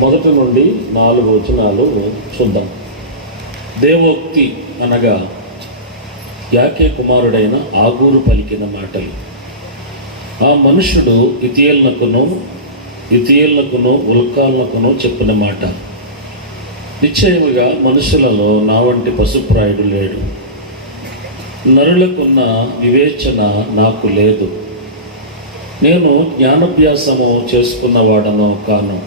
మొదటి నుండి 4 వచనాలు చూద్దాం. దేవోక్తి అనగా యాకే కుమారుడైన ఆగూరు పలికిన మాటలు. ఆ మనుషుడు ఇతియేళ్లకును ఉల్కాలకును చెప్పిన మాట. నిశ్చయముగా మనుషులలో నా వంటి పశుప్రాయుడు లేడు, నరులకున్న వివేచన నాకు లేదు. నేను జ్ఞానాభ్యాసము చేసుకున్నవాడను కాను,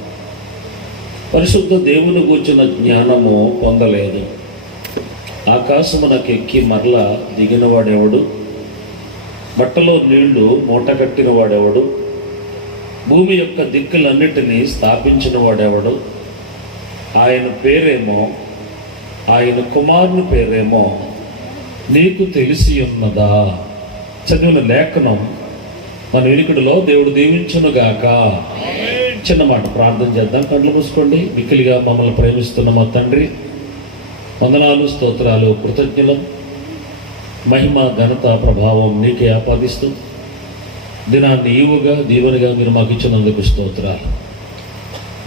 పరిశుద్ధ దేవుని గూర్చిన జ్ఞానము పొందలేదు. ఆకాశమునకెక్కి మరలా దిగినవాడెవడు? బట్టలో నీళ్లు మూటగట్టిన వాడెవడు? భూమి యొక్క దిక్కులన్నిటినీ స్థాపించిన వాడెవడు? ఆయన పేరేమో, ఆయన కుమారుని పేరేమో నీకు తెలిసి ఉన్నదా? చదివిన లేఖనం మన వెనుకడిలో దేవుడు దీవించునుగాక. చిన్న మాట ప్రార్థన చేద్దాం. కళ్ళు మూసుకోండి. మిక్కిలిగా మమ్మల్ని ప్రేమిస్తున్న మా తండ్రి, వందనాలు, స్తోత్రాలు, కృతజ్ఞులం. మహిమ, ఘనత, ప్రభావం నీకే ఆపాదిస్తూ దినాన్ని ఈవుగా దీవెనగా మీరు మాకు ఇచ్చినందుకు స్తోత్రాలు.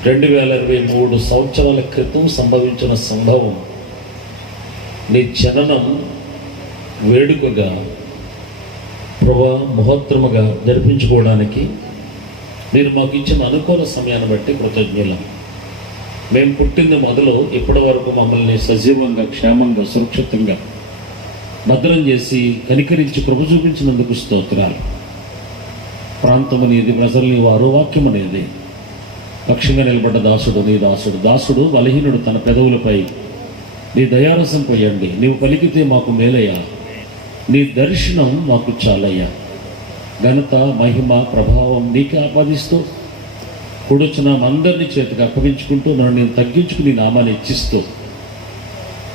2023 సంవత్సరాల క్రితం సంభవించిన సంభవం నీ జననం వేడుకగా ప్రభా మహోత్తరముగా జరిపించుకోవడానికి మీరు మాకు ఇచ్చిన అనుకూల సమయాన్ని బట్టి కృతజ్ఞులం. మేము పుట్టింది మొదలు ఇప్పటి వరకు మమ్మల్ని సజీవంగా, క్షేమంగా, సురక్షితంగా భద్రం చేసి కనికరించి కృప చూపించినందుకు స్తోత్రాలు. ప్రాంతం అనేది, ప్రజల్ని వారు వాక్యం అనేది లక్ష్యంగా నిలబడ్డ దాసుడు నీ దాసుడు బలహీనుడు తన పెదవులపై నీ దయారసం పోయండి. నీవు పలికితే మాకు మేలయ్యా, నీ దర్శనం మాకు చాలయ్యా. ఘనత, మహిమ, ప్రభావం నీకే ఆపాదిస్తూ కూడొచ్చిన అందరినీ చేతికి అప్పగించుకుంటూ నన్ను నేను తగ్గించుకుని నామాన్ని ఇచ్చిస్తూ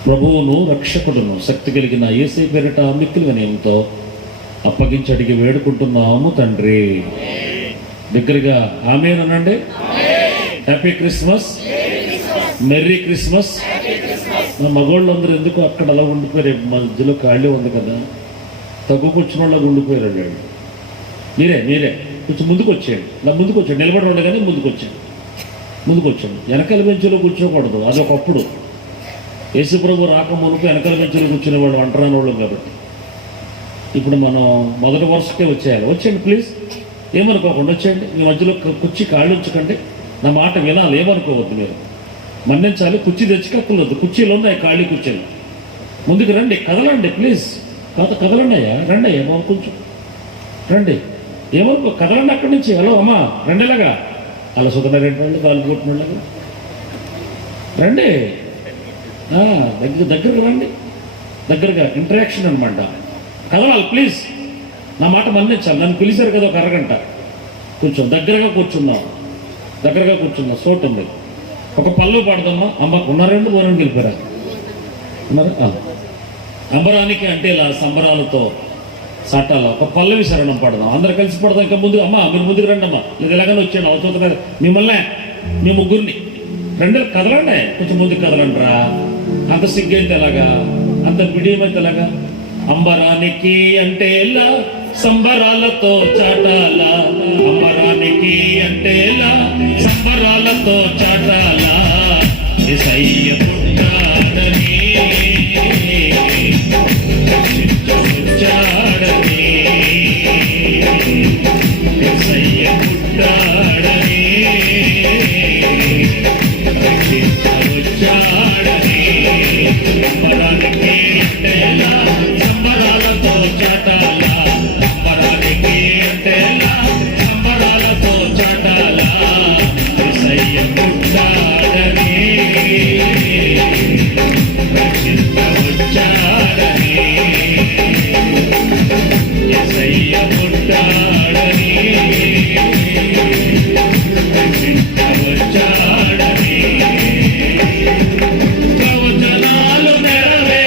ప్రభువును, రక్షకుడును, శక్తి కలిగిన యేసయ్య పేరిట మిక్కిలి వినయంతో అప్పగించి అడిగి వేడుకుంటున్నాము తండ్రి. దగ్గరగా ఆమేన్ అనండి. Happy Christmas, merry Christmas. మా మగవాళ్ళందరూ ఎందుకు అక్కడ అలా ఉండిపోయారు? మధ్యలో ఖాళీ ఉంది కదా, తగ్గుకొచ్చిన వాళ్ళు ఉండిపోయారు. మీరే కొంచెం ముందుకు వచ్చేయండి. నా ముందుకు వచ్చాడు, నిలబడి ఉండగానే ముందుకు వచ్చాడు. వెనకాల బెంచులో కూర్చోకూడదు, అదొకప్పుడు. యేసుప్రభు రాక మునుపు వెనకాల బెంచులో కూర్చునేవాడు అంటరాని వాళ్ళం కాబట్టి. ఇప్పుడు మనం మొదటి వరుసకే వచ్చేయాలి. వచ్చేయండి ప్లీజ్, ఏమనుకోకుండా వచ్చేయండి. మీ మధ్యలో కుర్చీ ఖాళీ ఉంచకండి. నా మాట వినాలి, ఏమనుకోవద్దు. మీరు మన్నించాలి. కుర్చీ తెచ్చి కక్కలొద్దు. కుర్చీలు ఉన్నాయి, ఖాళీ కుర్చీలు. ముందుకు రండి, కదలండి ప్లీజ్. కదలండి అయ్యా, రండి అయ్యా బాబు, కొంచెం రండి. ఏమనుకో, కదలండి అక్కడి నుంచి. హలో అమ్మా రండిలాగా, అలా సుఖనారెడ్డి వాళ్ళు కాలు కొట్టినలాగా రండి. దగ్గరగా రండి, దగ్గరగా ఇంటరాక్షన్ అనమాట. కదలాలి ప్లీజ్. నా మాట మన్నించాలి. నన్ను పిలిచారు కదా ఒక అరగంట. కొంచెం దగ్గరగా కూర్చున్నాం. చోటు ఉంది. ఒక పల్లవి పాడదమ్మా. అమ్మ ఉన్నారండి, ఊరండి వెళ్ళిపోయారా? ఉన్నారా? అంబరానికి అంటే ఇలా సంబరాలతో సట్టాల ఒక పల్లవి శరణం పాడదాం. అందరు కలిసి పడదాం. ఇంకా ముందు అమ్మా మీరు ముందుకు రండి అమ్మా. లేదు ఎలాగని వచ్చాను అవుతుంది మిమ్మల్నే, మీ ముగ్గురిని రండి, కదలండి. కొంచెం ముందుకు కదలండి రా. అంత సిగ్గైతే ఎలాగా, అంత బిడియమైతే ఎలాగా? అంబరానికి అంటే ఎలా సంబరాలతో చాటాల, అంబరానికి అంటే ఎలా సంబరాలతో చాటాల. యేసయ్య పుట్టాడని వచ్చాడని, యేసయ్య పుట్టాడని వచ్చాడని. అంబరానికి అంటే ఎలా సంబరాలతో చాటాల, అంబరానికి అంటే ఎలా సంబరాలతో చాటాల. యేసయ్య పుట్టాడని వచ్చాడని, యేసయ్య పుట్టాడని వచ్చాడని. ప్రవచనాలు నెరవేరాలని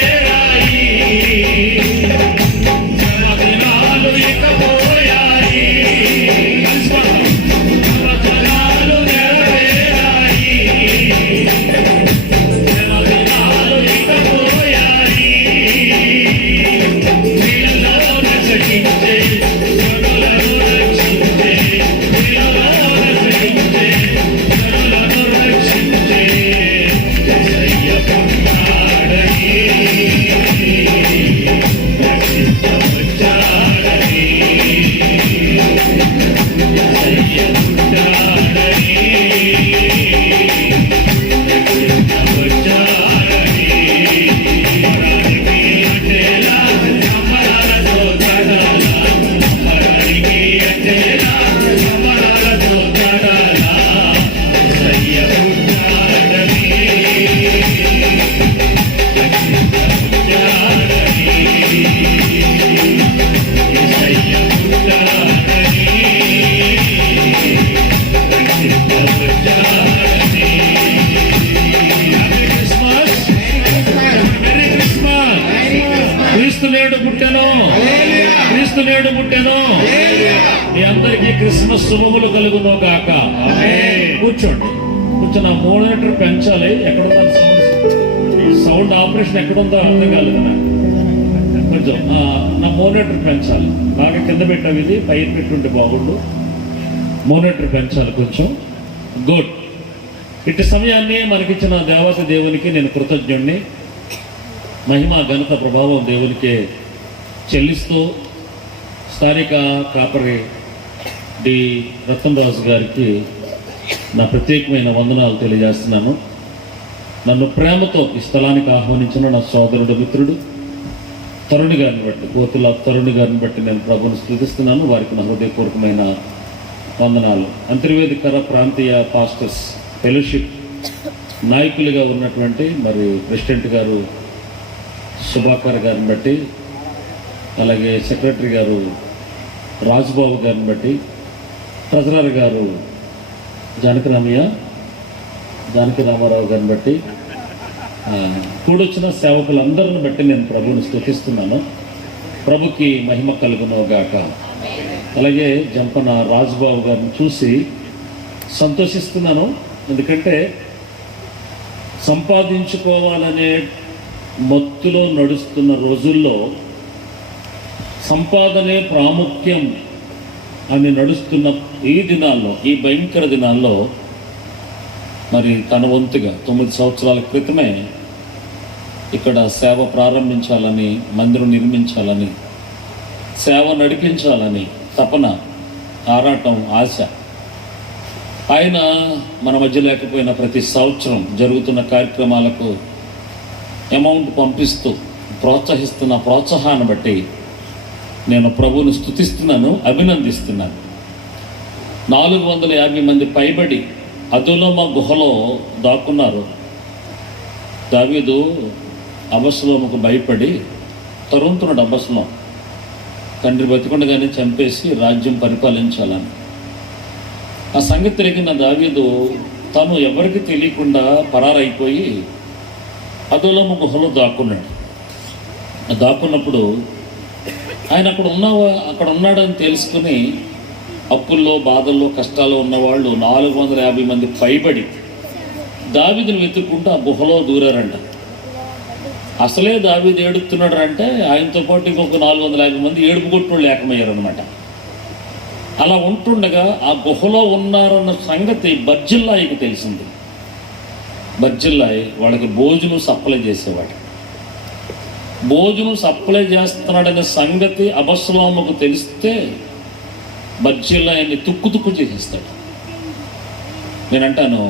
క్రీస్తు నేడు పుట్టెను. మీ అందరికీ క్రిస్మస్ శుభములు కలుగును గాక. కూర్చోండి. కొంచెం నా మోనిటర్ పెంచాలి. ఎక్కడుందో సౌండ్ ఆపరేషన్ ఎక్కడుందో అర్థం కాలేదు నాకు. కొంచెం నా మోనిటర్ పెంచాలి. బాగా కింద పెట్టావు, ఇది పైన పెట్టుంటే బాగుండు. మోనిటర్ పెంచాలి కొంచెం. గుడ్. ఇటు సమయాన్ని మనకిచ్చిన దేవత దేవునికి నేను కృతజ్ఞుణ్ణి. మహిమ ఘనత ప్రభావం దేవునికే చెల్లిస్తూ స్థానిక కాపరి డి రతన్రాజు గారికి నా ప్రత్యేకమైన వందనాలు తెలియజేస్తున్నాను. నన్ను ప్రేమతో ఈ స్థలానికి ఆహ్వానించిన నా సోదరుడు మిత్రుడు తరుణి గారిని బట్టి, కోతుల తరుణి గారిని బట్టి నేను ప్రభువును స్తుతిస్తున్నాను. వారికి నా హృదయపూర్వకమైన వందనాలు. అంతర్వేదికర ప్రాంతీయ పాస్టర్స్ ఫెలోషిప్ నాయకులుగా ఉన్నటువంటి మరి ప్రెసిడెంట్ గారు సుభాకర్ గారిని బట్టి, అలాగే సెక్రటరీ గారు రాజుబాబు గారిని బట్టి, ట్రెజరర్ గారు జానకి రామారావు గారిని బట్టి, కూడొచ్చిన సేవకులందరిని బట్టి నేను ప్రభువుని స్తుతిస్తున్నాను. ప్రభుకి మహిమ కలుగును గాక. అలాగే జంపన రాజుబాబు గారిని చూసి సంతోషిస్తున్నాను. ఎందుకంటే సంపాదించుకోవాలనే మత్తులో నడుస్తున్న రోజుల్లో సంపాదనే ప్రాముఖ్యం అని నడుస్తున్న ఈ దినాల్లో, ఈ భయంకర దినాల్లో మరి తన వంతుగా 9 సంవత్సరాల క్రితమే ఇక్కడ సేవ ప్రారంభించాలని, మందిరం నిర్మించాలని, సేవ నడిపించాలని తపన, ఆరాటం, ఆశ. ఆయన మన మధ్య లేకపోయిన ప్రతి సంవత్సరం జరుగుతున్న కార్యక్రమాలకు అమౌంట్ పంపిస్తూ ప్రోత్సహిస్తున్న ప్రోత్సాహాన్ని బట్టి నేను ప్రభువును స్తుతిస్తున్నాను, అభినందిస్తున్నాను. 450 మంది పైబడి అదులోమ గుహలో దాక్కున్నారు. దావీదు అబస్లోముకు భయపడి తరుముతున్నాడు. అబస్లో తండ్రి బతికుండగానే చంపేసి రాజ్యం పరిపాలించాలని. ఆ సంగతి తెలిగిన దావీదు తను ఎవరికి తెలియకుండా పరారైపోయి అదులోమ గుహలో దాక్కున్నాడు. దాక్కున్నప్పుడు ఆయన అక్కడ ఉన్నాడని తెలుసుకుని అప్పుల్లో, బాధల్లో, కష్టాల్లో ఉన్నవాళ్ళు 450 మంది పైబడి దావీదుని వెతుక్కుంటూ ఆ గుహలో దూరారంట. అసలే దావీదు ఏడుస్తున్నాడు అంటే ఆయనతో పాటు ఇంకొక 450 మంది ఏడుపు కొట్టుళ్ళు ఏకమయ్యారనమాట. అలా ఉంటుండగా ఆ గుహలో ఉన్నారన్న సంగతి బర్జిల్లాయికి తెలిసింది. బర్జిల్లాయి వాళ్ళకి భోజనం సప్లై చేసేవాడు. భోజనం సప్లై చేస్తున్నాడనే సంగతి అబస్లోముకు తెలిస్తే బర్జిల్లాయిని తుక్కు చేసేస్తాడు. నేనంటాను,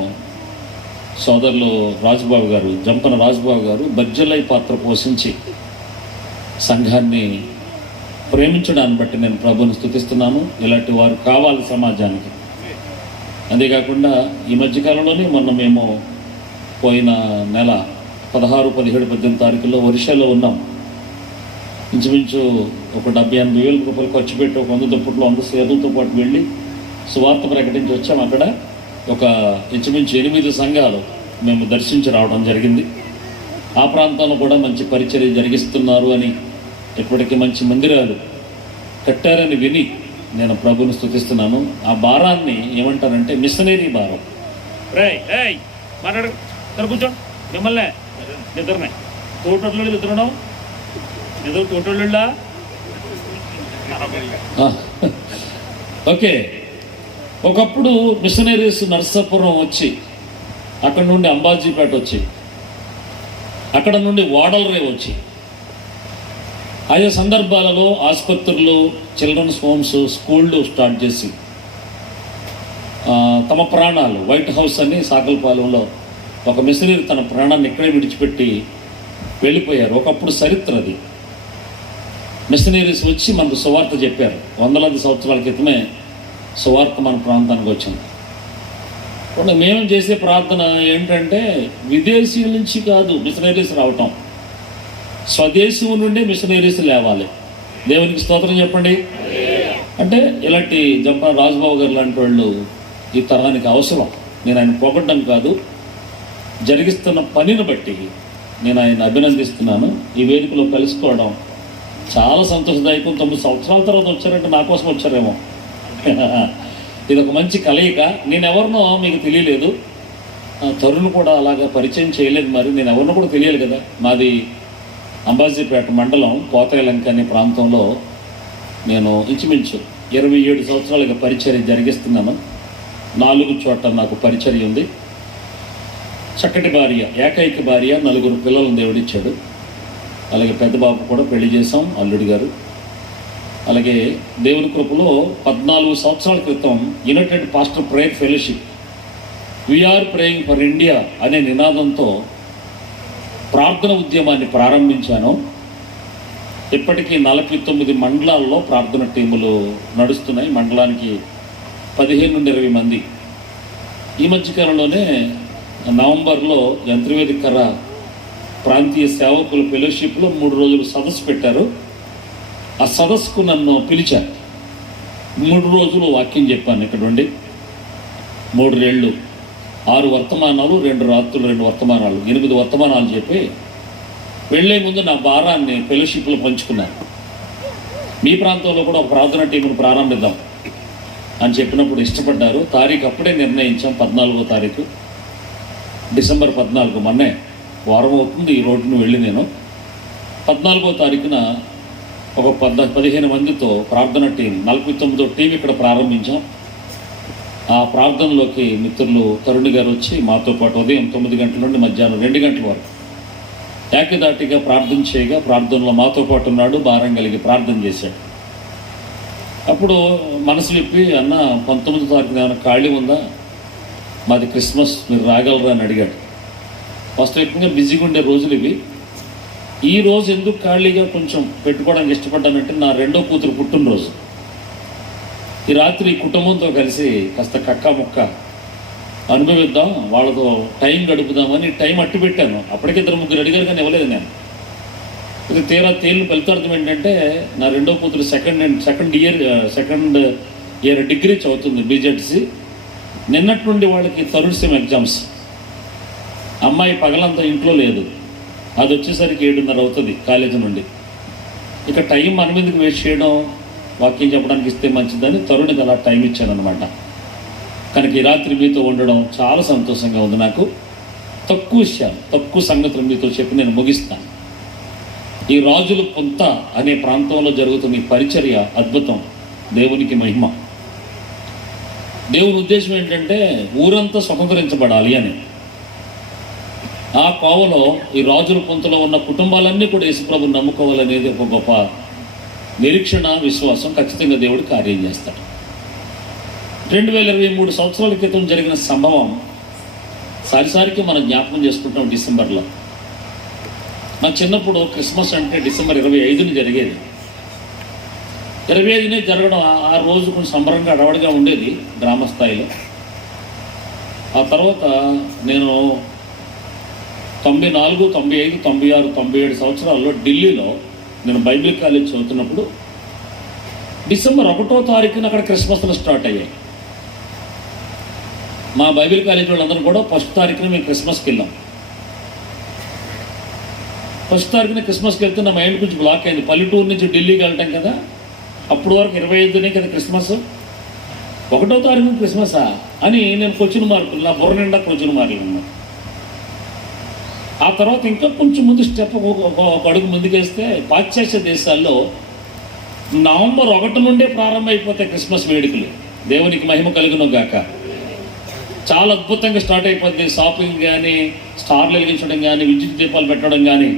సోదరులు రాజుబాబు గారు, జంపన రాజుబాబు గారు బర్జిల్లాయి పాత్ర పోషించి సంఘాన్ని ప్రేమించడాన్ని బట్టి నేను ప్రభువుని స్తుతిస్తున్నాను. ఇలాంటి వారు కావాలి సమాజానికి. అంతేకాకుండా ఈ మధ్యకాలంలోనే మొన్న మేము పోయిన నెల 16, 17, 18 తారీఖుల్లో ఒరిస్సాలో ఉన్నాం. ఇంచుమించు ఒక 70-80 వేల రూపాయలు ఖర్చు పెట్టి ఒక 100 దుప్పట్లు 100 సేవలతో పాటు వెళ్ళి సువార్త ప్రకటించి వచ్చాం. అక్కడ ఒక ఇంచుమించు 8 సంఘాలు మేము దర్శించి రావడం జరిగింది. ఆ ప్రాంతంలో కూడా మంచి పరిచర్య జరిగిస్తున్నారు అని, ఇప్పటికీ మంచి మందిరాలు కట్టారని విని నేను ప్రభువుని స్తుతిస్తున్నాను. ఆ భారాన్ని ఏమంటారంటే మిషనరీ భారం. మాట్లాడు కూర్చో, మిమ్మల్నే నిద్రనే తోటోళ్ళు నిద్రడం ఏదో తోటోళ్ళ. ఓకే, ఒకప్పుడు మిషనరీస్ నర్సాపురం వచ్చి, అక్కడ నుండి అంబాజీపేట వచ్చి, అక్కడ నుండి వాడలరే వచ్చి, ఆయా సందర్భాలలో ఆసుపత్రులు, చిల్డ్రన్స్ హోమ్స్, స్కూళ్ళు స్టార్ట్ చేసి తమ ప్రాణాలు, వైట్ హౌస్ అని సాకలపాలెంలో ఒక మిషనరీ తన ప్రాణాన్ని ఇక్కడే విడిచిపెట్టి వెళ్ళిపోయారు. ఒకప్పుడు చరిత్ర అది. మిషనరీస్ వచ్చి మనకు సువార్త చెప్పారు. వందలాది సంవత్సరాల క్రితమే సువార్త మన ప్రాంతానికి వచ్చింది. ఇప్పుడు మేము చేసే ప్రార్థన ఏంటంటే విదేశీయుల నుంచి కాదు మిషనరీస్ రావటం, స్వదేశం నుండి మిషనరీస్ లేవాలి. దేవునికి స్తోత్రం చెప్పండి. అంటే ఇలాంటి జంపా రాజుబాబు గారు లాంటి వాళ్ళు ఈ తరానికి అవసరం. నేను ఆయన పొగడ్డం కాదు, జరిగిస్తున్న పనిని బట్టి నేను ఆయన అభినందిస్తున్నాను. ఈ వేదికలో కలుసుకోవడం చాలా సంతోషదాయకం. 9 సంవత్సరాల తర్వాత వచ్చారంటే నా కోసం వచ్చారేమో. ఇది ఒక మంచి కలయిక. నేను ఎవరినో మీకు తెలియలేదు, తరుణ్ కూడా అలాగా పరిచయం చేయలేదు. మరి నేను ఎవరినో కూడా తెలియాలి కదా. మాది అంబాజీపేట మండలం పోతాయిలంక అనే ప్రాంతంలో నేను ఇంచుమించు 27 సంవత్సరాలుగా పరిచర్య జరిగిస్తున్నాను. 4 చోట్ల నాకు పరిచర్య ఉంది. చక్కటి భార్య, ఏకైక భార్య, 4 పిల్లలను దేవుడిచ్చాడు. అలాగే పెద్ద బాబు కూడా పెళ్లి చేశాం, అల్లుడి గారు. అలాగే దేవుని కృపలో 14 సంవత్సరాల క్రితం united pastor prayer fellowship we are praying for India అనే నినాదంతో ప్రార్థన ఉద్యమాన్ని ప్రారంభించాను. ఇప్పటికీ 49 మండలాల్లో ప్రార్థన టీములు నడుస్తున్నాయి. మండలానికి 15 నుండి 20 మంది. ఈ మధ్యకాలంలోనే నవంబర్లో యంత్రవేదికర ప్రాంతీయ సేవకుల ఫెలోషిప్లో 3 రోజులు సదస్సు పెట్టారు. ఆ సదస్సుకు నన్ను పిలిచారు. 3 రోజులు వాక్యం చెప్పాను. ఇక్కడ ఉండి 3 రేళ్ళు, 6 వర్తమానాలు, 2 రాత్రులు, 2 వర్తమానాలు, 8 వర్తమానాలు చెప్పి వెళ్ళే ముందు నా భారాన్ని ఫెలోషిప్లో పంచుకున్నాను. మీ ప్రాంతంలో కూడా ఒక ప్రార్థన టీమును ప్రారంభిద్దాం అని చెప్పినప్పుడు ఇష్టపడ్డారు. తారీఖు అప్పుడే నిర్ణయించాం. 14వ తారీఖు డిసెంబర్ 14, మొన్నే వారం అవుతుంది ఈ రోడ్డును వెళ్ళి నేను. 14వ తారీఖున ఒక 15 మందితో ప్రార్థన టీం, 49వ టీం ఇక్కడ ప్రారంభించాం. ఆ ప్రార్థనలోకి మిత్రులు తరుణ్ గారు వచ్చి మాతో పాటు ఉదయం 9 గంటల నుండి మధ్యాహ్నం 2 గంటల వరకు ఏకదాటిగా ప్రార్థన చేయగా ప్రార్థనలో మాతో పాటు ఉన్నాడు. భారం కలిగి ప్రార్థన చేశాడు. అప్పుడు మనసు విప్పి, అన్న 19వ తారీఖున ఏమైనా ఖాళీ ఉందా, మాది క్రిస్మస్, మీరు రాగలరా అని అడిగాడు. వాస్తవికంగా బిజీగా ఉండే రోజులు ఇవి. ఈ రోజు ఎందుకు ఖాళీగా కొంచెం పెట్టుకోవడానికి ఇష్టపడ్డానంటే నా 2వ కూతురు పుట్టినరోజు. ఈ రాత్రి కుటుంబంతో కలిసి కాస్త కక్క ముక్క అనుభవిద్దాం, వాళ్ళతో టైం గడుపుదామని టైం అట్టు పెట్టాను. అప్పటికే 2-3 అడిగారు కానీ ఇవ్వలేదు నేను. ఇది తీరా తేలిన ఫలితార్థం ఏంటంటే నా 2వ కూతురు సెకండ్ ఇయర్ డిగ్రీ చదువుతుంది, బీజెడ్సీ. నిన్నటి నుండి వాళ్ళకి థర్డ్ సెమ్ ఎగ్జామ్స్. అమ్మాయి పగలంతా ఇంట్లో లేదు. అది వచ్చేసరికి 7:30 అవుతుంది కాలేజీ నుండి. ఇక టైం మన మీదకి వేస్ట్ చేయడం, వాక్యం చెప్పడానికి ఇస్తే మంచిదని తరుణ్కి అలా టైం ఇచ్చాను అనమాట. కనుక ఈ రాత్రి మీతో ఉండడం చాలా సంతోషంగా ఉంది నాకు. తక్కువ విషయాలు, తక్కువ సంగతులు మీతో చెప్పి నేను ముగిస్తాను. ఈ రాజుల పుంత అనే ప్రాంతంలో జరుగుతున్న ఈ పరిచర్య అద్భుతం, దేవునికి మహిమ. దేవుని ఉద్దేశం ఏంటంటే ఊరంతా స్వతంత్రించబడాలి అని. ఆ కోవలో ఈ రాజుల పుంతలో ఉన్న కుటుంబాలన్నీ కూడా యేసుప్రభుని నమ్ముకోవాలనేది ఒక గొప్ప నిరీక్షణ, విశ్వాసం. ఖచ్చితంగా దేవుడు కార్యం చేస్తాడు. 2023 సంవత్సరాల క్రితం జరిగిన సంభవం సారిసారికి మనం జ్ఞాపకం చేసుకుంటాం. డిసెంబర్లో నా చిన్నప్పుడు క్రిస్మస్ అంటే డిసెంబర్ 25ని జరిగేది. 25నే జరగడం ఆ రోజు కొంచెం సంబరంగా అడవడిగా ఉండేది గ్రామ స్థాయిలో. ఆ తర్వాత నేను 94, 95, 96, 97 సంవత్సరాల్లో ఢిల్లీలో నేను బైబిల్ కాలేజ్ చదువుతున్నప్పుడు డిసెంబర్ 1వ తారీఖున అక్కడ క్రిస్మస్లు స్టార్ట్ అయ్యాయి. మా బైబిల్ కాలేజ్ వాళ్ళందరూ కూడా 1వ తారీఖున మేము క్రిస్మస్కి వెళ్ళాం. 1వ తారీఖున క్రిస్మస్కి వెళ్తే నా మైండ్ కొంచెం బ్లాక్ అయింది. పల్లెటూరు నుంచి ఢిల్లీకి వెళ్ళటం కదా, అప్పుడు వరకు 25నే కదా క్రిస్మస్, 1వ తారీఖున క్రిస్మసా అని నేను క్వశ్చన్ మార్కులు, నా బుర్ర నిండా క్వశ్చన్ మార్కులు అన్నమాట. ఆ తర్వాత ఇంకా కొంచెం ముందు స్టెప్ ఒక అడుగు ముందుకేస్తే పాశ్చాత్య దేశాల్లో నవంబర్ 1 నుండే ప్రారంభమైపోతాయి క్రిస్మస్ వేడుకలు. దేవునికి మహిమ కలుగును గాక. చాలా అద్భుతంగా స్టార్ట్ అయిపోద్ది. షాపింగ్ కానీ, స్టార్లు వెలిగించడం కానీ, విద్యుత్ దీపాలు పెట్టడం కానీ.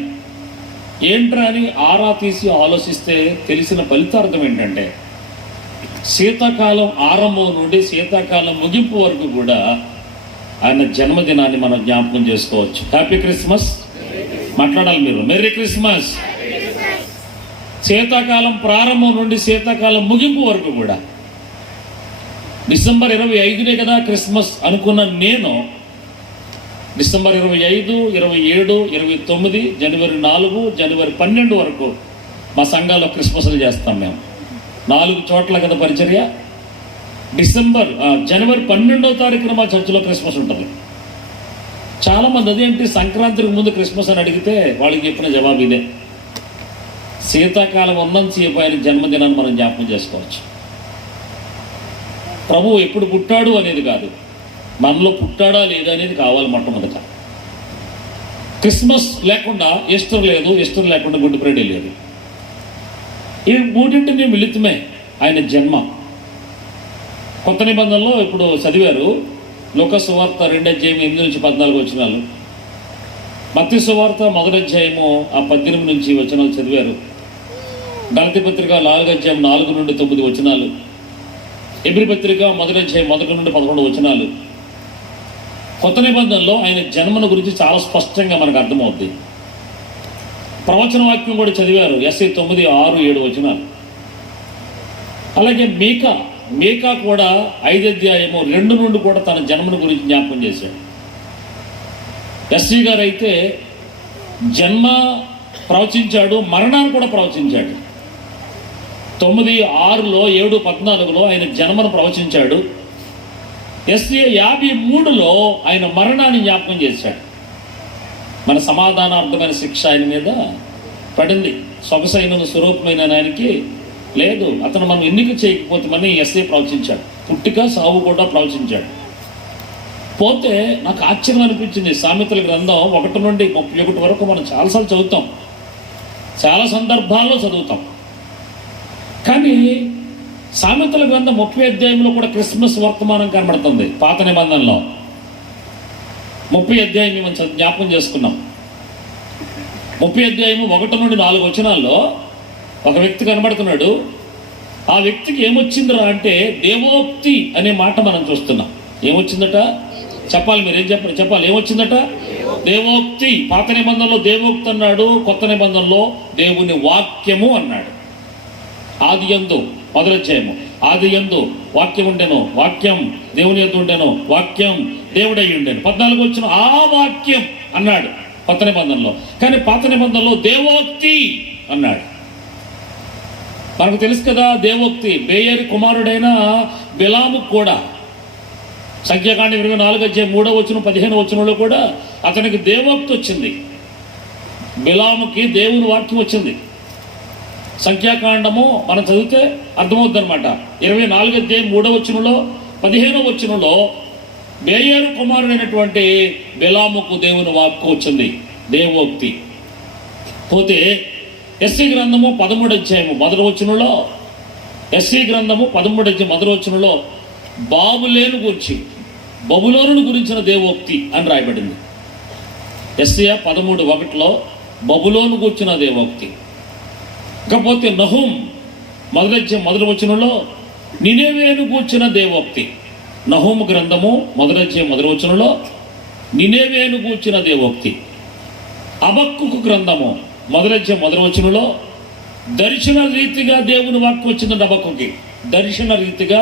ఏంట్రా అని ఆరా తీసి ఆలోచిస్తే తెలిసిన ఫలితార్థం ఏంటంటే శీతాకాలం ఆరంభం నుండి శీతాకాలం ముగింపు వరకు కూడా ఆయన జన్మదినాన్ని మనం జ్ఞాపకం చేసుకోవచ్చు. హ్యాపీ క్రిస్మస్ మాట్లాడాలి మీరు. Merry Christmas. శీతాకాలం ప్రారంభం నుండి శీతాకాలం ముగింపు వరకు కూడా డిసెంబర్ 25 కదా క్రిస్మస్ అనుకున్న నేను డిసెంబర్ 25, 27, 29, జనవరి 4, జనవరి 12 వరకు మా సంఘాల్లో క్రిస్మస్లు చేస్తాం. మేము 4 చోట్ల కదా పరిచర్య. జనవరి 12వ తారీఖున మా చర్చిలో క్రిస్మస్ ఉంటుంది. చాలామంది అదేంటి సంక్రాంతికి ముందు క్రిస్మస్ అని అడిగితే వాళ్ళకి చెప్పిన జవాబు ఇదే. శీతాకాలం ఉన్నంతసేపు ఆయన జన్మదినాన్ని మనం జ్ఞాపకం చేసుకోవచ్చు. ప్రభువు ఎప్పుడు పుట్టాడు అనేది కాదు, మనలో పుట్టాడా లేదా అనేది కావాలి మొట్టమొదట. క్రిస్మస్ లేకుండా ఈస్టర్ లేదు, ఈస్టర్ లేకుండా గుడ్ ఫ్రైడే లేదు. ఈ మూడింటిని మిళితమే ఆయన జన్మ. కొత్త నిబంధనలో ఇప్పుడు చదివారు లూకా సువార్త 2వ అధ్యాయం 8 నుంచి 14 వచనాలు, మత్తయి సువార్త 1వ అధ్యాయము 18 నుంచి వచనాలు చదివారు, గలతీ పత్రిక 4వ అధ్యాయం 4 నుండి 9 వచనాలు, ఎబ్రీ పత్రిక 1వ అధ్యాయం 1 నుండి 11 వచనాలు. కొత్త నిబంధనలో ఆయన జన్మను గురించి చాలా స్పష్టంగా మనకు అర్థమవుద్ది. ప్రవచన వాక్యం కూడా చదివారు, ఎస్ఐ 9, 6, 7 వచనాలు. అలాగే మీకా కూడా 5వ అధ్యాయము 2 నుండి కూడా తన జన్మను గురించి జ్ఞాపకం చేశాడు. ఎస్సీ గారు అయితే జన్మ ప్రవచించాడు, మరణాన్ని కూడా ప్రవచించాడు. 9, 6, 7, 14 ఆయన జన్మను ప్రవచించాడు. ఎస్సీ 53లో ఆయన మరణాన్ని జ్ఞాపకం చేశాడు. మన సమాధానార్థమైన శిక్ష ఆయన మీద పడింది, సొగసైన స్వరూపమైన ఆయనకి లేదు, అతను మనం ఎన్నిక చేయకపోతామని ఎస్ఐ ప్రవచించాడు. పుట్టిక సావు కూడా ప్రవచించాడు. పోతే నాకు ఆశ్చర్యం అనిపించింది. సామెతల గ్రంథం 1 నుండి 31 వరకు మనం చాలాసార్లు చదువుతాం, చాలా సందర్భాల్లో చదువుతాం. కానీ సామెతల గ్రంథం 30వ అధ్యాయంలో కూడా క్రిస్మస్ వర్తమానం కనబడుతుంది. పాత నిబంధనలో 30వ అధ్యాయం మనం జ్ఞాపకం చేసుకున్నాం. 30వ అధ్యాయం 1 నుండి 4 వచనాల్లో ఒక వ్యక్తి కనబడుతున్నాడు. ఆ వ్యక్తికి ఏమొచ్చిందిరా అంటే దేవోక్తి అనే మాట మనం చూస్తున్నాం. ఏమొచ్చిందట చెప్పాలి, మీరేం చెప్పాలి. ఏమొచ్చిందట? దేవోక్తి. పాత నిబంధనలో దేవోక్తి అన్నాడు, కొత్త నిబంధనలో దేవుని వాక్యము అన్నాడు. ఆదియందు 1వ అధ్యాయము, ఆదియందు వాక్యం ఉండెను, వాక్యం దేవుని యొద్ద ఉండెను, వాక్యం దేవుడై ఉండెను. 14 వచ్చిన ఆ వాక్యం అన్నాడు కొత్త నిబంధనలో. కానీ పాత నిబంధనలో దేవోక్తి అన్నాడు. మనకు తెలుసు కదా దేవోక్తి. బేయరి కుమారుడైన బిలాము కూడా సంఖ్యాకాండం 24వ అధ్యాయం 3వ వచనం 15వ వచనంలో కూడా అతనికి దేవోక్తి వచ్చింది. బిలాముకి దేవుని వాక్యం వచ్చింది. సంఖ్యాకాండము మనం చదివితే అర్థమవుద్ది అనమాట. 24వ అధ్యాయం 3వ వచనంలో 15వ వచనంలో బేయరు కుమారుడైనటువంటి బిలాముకు దేవుని వాక్కు వచ్చింది, దేవోక్తి. పోతే ఎస్సీ గ్రంథము 13వ అధ్యాయము 1వ వచనంలో, ఎస్సీ గ్రంథము 13వ అధ్యాయం 1వ వచనంలో బబులోను గురించిన దేవోక్తి అని రాయబడింది. ఎస్సీయ 13:1లో బబులోను గురించిన దేవోక్తి. ఇకపోతే నహూం 1వ అధ్యాయం 1వ వచనంలో నినేవేను గూర్చిన దేవోక్తి. నహూం గ్రంథము 1వ అధ్యాయం 1వ వచనంలో నినేవేను గూర్చిన దేవోక్తి. హబక్కూకు గ్రంథము 1వ అధ్యాయం 1వ వచనంలో దర్శన రీతిగా దేవుని వాక్యం వచ్చిందండి. హబక్కూకి దర్శన రీతిగా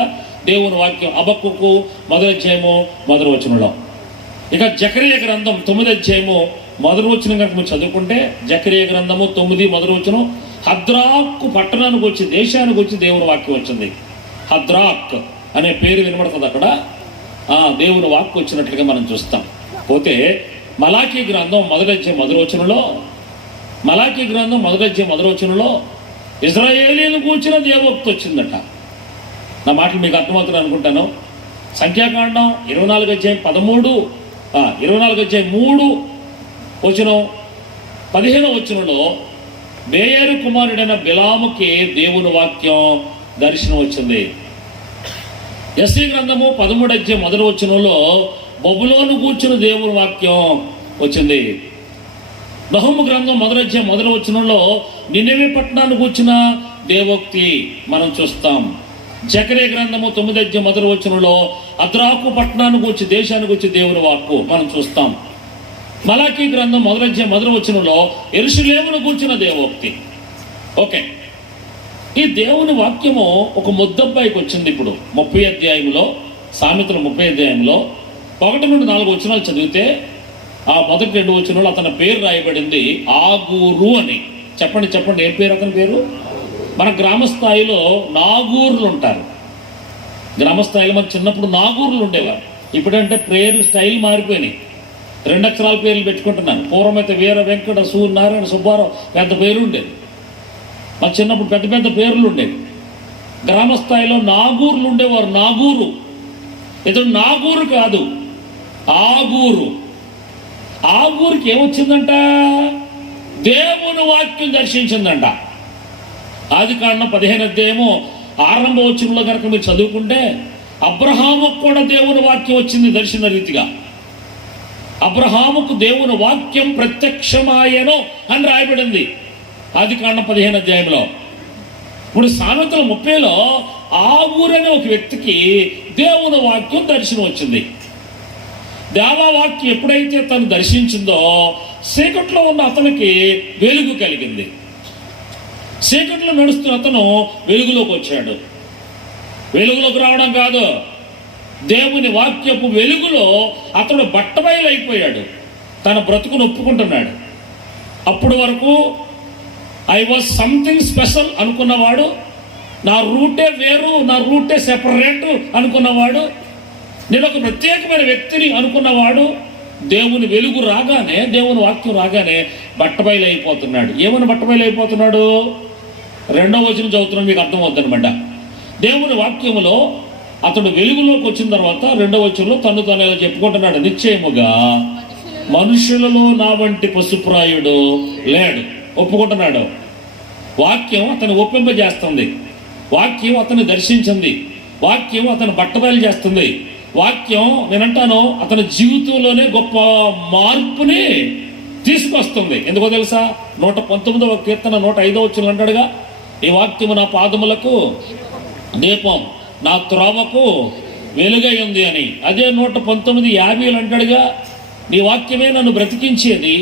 దేవుని వాక్యం. హబక్కూకు 1వ అధ్యాయము 1వ వచనంలో. ఇక జకరియా గ్రంథం 9వ అధ్యాయము 1వ వచనం కనుక మీరు చదువుకుంటే జకరియా గ్రంథము 9, 1వ వచనం హద్రాక్ పట్టణానికి వచ్చి దేశానికి వచ్చి దేవుని వాక్యం వచ్చింది. హద్రాక్ అనే పేరు వినబడుతుంది అక్కడ. దేవుని వాక్యం వచ్చినట్లుగా మనం చూస్తాం. పోతే మలాకీ గ్రంథం 1వ అధ్యాయం 1వ వచనంలో, మలాకీ గ్రంథం 1వ అధ్యాయం 1వ వచనంలో ఇజ్రాయేలీని కూర్చిన దేవోక్తి వచ్చిందట. నా మాటలు మీకు అర్థమవుతుంది అనుకుంటాను. సంఖ్యాకాండం 24వ అధ్యాయం 13, 24వ అధ్యాయం 3 వచనం 15వ వచనంలో బేయరు కుమారుడైన బిలాముకి దేవుని వాక్యం దర్శనం వచ్చింది. ఎస్సీ గ్రంథము 13వ అధ్యాయం 1వ వచనంలో బబులోను కూర్చున్న దేవుని వాక్యం వచ్చింది. నహూము గ్రంథం 1వ అధ్యాయం 1వ వచనంలో నినెవె పట్టణాన్ని కూర్చున్న దేవోక్తి మనం చూస్తాం. జకర్యా గ్రంథము 9:1 అద్రాకు పట్టణానికి వచ్చి దేశానికి వచ్చి దేవుని వాక్కు మనం చూస్తాం. మలాకీ గ్రంథం 1:1 యెరూషలేమును గూర్చిన దేవోక్తి. ఓకే, ఈ దేవుని వాక్యము ఒక ముద్దబ్బాయికి వచ్చింది. ఇప్పుడు 30 అధ్యాయంలో, సామెతలు 30 అధ్యాయంలో 1-4 చదివితే ఆ మొదటి 2 వచనాలు అతని పేరు రాయబడింది ఆగూరు అని. చెప్పండి ఏం పేరు అతని పేరు? మన గ్రామస్థాయిలో నాగూర్లు ఉంటారు. గ్రామస్థాయిలో మన చిన్నప్పుడు నాగూర్లు ఉండేవారు. ఇప్పుడంటే పేర్లు స్టైల్ మారిపోయినాయి, 2 అక్షరాల పేర్లు పెట్టుకుంటున్నాను. పూర్వం అయితే వీర, వెంకట, సూర్యనారాయణ, సుబ్బారావు పెద్ద పేరు ఉండేది. మన చిన్నప్పుడు పెద్ద పెద్ద పేర్లు ఉండేవి. గ్రామస్థాయిలో నాగూర్లు ఉండేవారు. నాగూరు, ఇతడు నాగూరు కాదు, ఆగూరు. ఆగూరుకి ఏమొచ్చిందంట? దేవుని వాక్యం దర్శించిందంట. ఆదికాండం 15 అధ్యాయము 6వ వచనంలో కనుక మీరు చదువుకుంటే అబ్రహాముకు కూడా దేవుని వాక్యం వచ్చింది దర్శన రీతిగా. అబ్రహాముకు దేవుని వాక్యం ప్రత్యక్షమాయను అని రాయబడింది ఆదికాండం 15 అధ్యాయంలో. ఇప్పుడు సామెతల 30లో ఆగూరనే ఒక వ్యక్తికి దేవుని వాక్యం దర్శనం వచ్చింది. దేవవాక్యం ఎప్పుడైతే తను దర్శించిందో చీకట్లో ఉన్న అతనికి వెలుగు కలిగింది. చీకట్లో నడుస్తున్న అతను వెలుగులోకి వచ్చాడు. వెలుగులోకి రావడం కాదు, దేవుని వాక్యపు వెలుగులో అతడు బట్టబయలైపోయాడు. తన బ్రతుకును ఒప్పుకుంటున్నాడు. అప్పుడు వరకు ఐ వాజ్ సంథింగ్ స్పెషల్ అనుకున్నవాడు, నా రూటే వేరు, నా రూటే సెపరేట్ అనుకున్నవాడు, నేను ఒక ప్రత్యేకమైన వ్యక్తిని అనుకున్నవాడు, దేవుని వెలుగు రాగానే, దేవుని వాక్యం రాగానే బట్టబయలైపోతున్నాడు. ఏమని బట్టబయలైపోతున్నాడు? 2వ వచనం చదువుతున్నాను, మీకు అర్థమవుతుందన్నమాట. దేవుని వాక్యములో అతడు వెలుగులోకి వచ్చిన తర్వాత 2వ వచనంలో తను ఇలా చెప్పుకుంటున్నాడు, నిశ్చయముగా మనుషులలో నా వంటి పశుప్రాయుడు లేడు. ఒప్పుకుంటున్నాడు. వాక్యం అతను ఒప్పింపజేస్తుంది, వాక్యం అతను దర్శించింది, వాక్యం అతను బట్టబయలు చేస్తుంది, వాక్యం నేనంటాను అతని జీవితంలోనే గొప్ప మార్పుని తీసుకొస్తుంది. ఎందుకో తెలుసా? 119వ కీర్తన 105వ వచనం అంటాడుగా, ఈ వాక్యము నా పాదములకు దీపం, నా త్రోవకు వెలుగై ఉంది అని. అదే 119:50 అంటాడుగా, నీ వాక్యమే నన్ను బ్రతికించేది,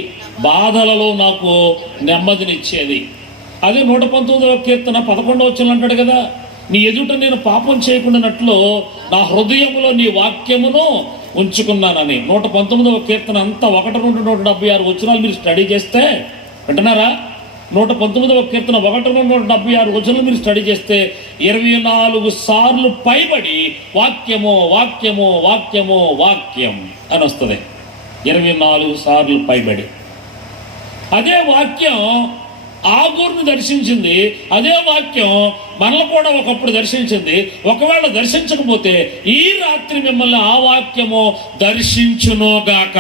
బాధలలో నాకు నెమ్మదినిచ్చేది. అదే 119వ కీర్తన 11వ వచనం అంటాడు కదా, నీ ఎదుట నేను పాపం చేయకుండానట్లు నా హృదయములో నీ వాక్యమును ఉంచుకున్నానని. 119వ కీర్తన అంతా 1 నుండి 176 వచనాలు మీరు స్టడీ చేస్తే, వింటున్నారా? 119వ కీర్తన 1 నుండి 176 వచనాలు మీరు స్టడీ చేస్తే 24 సార్లు పైబడి వాక్యము వాక్యము వాక్యము వాక్యం అని వస్తుంది. 24 సార్లు పైబడి అదే వాక్యం ఆగూరును దర్శించింది. అదే వాక్యం మనల్ని కూడా ఒకప్పుడు దర్శించింది. ఒకవేళ దర్శించకపోతే ఈ రాత్రి మిమ్మల్ని ఆ వాక్యము దర్శించునోగాక.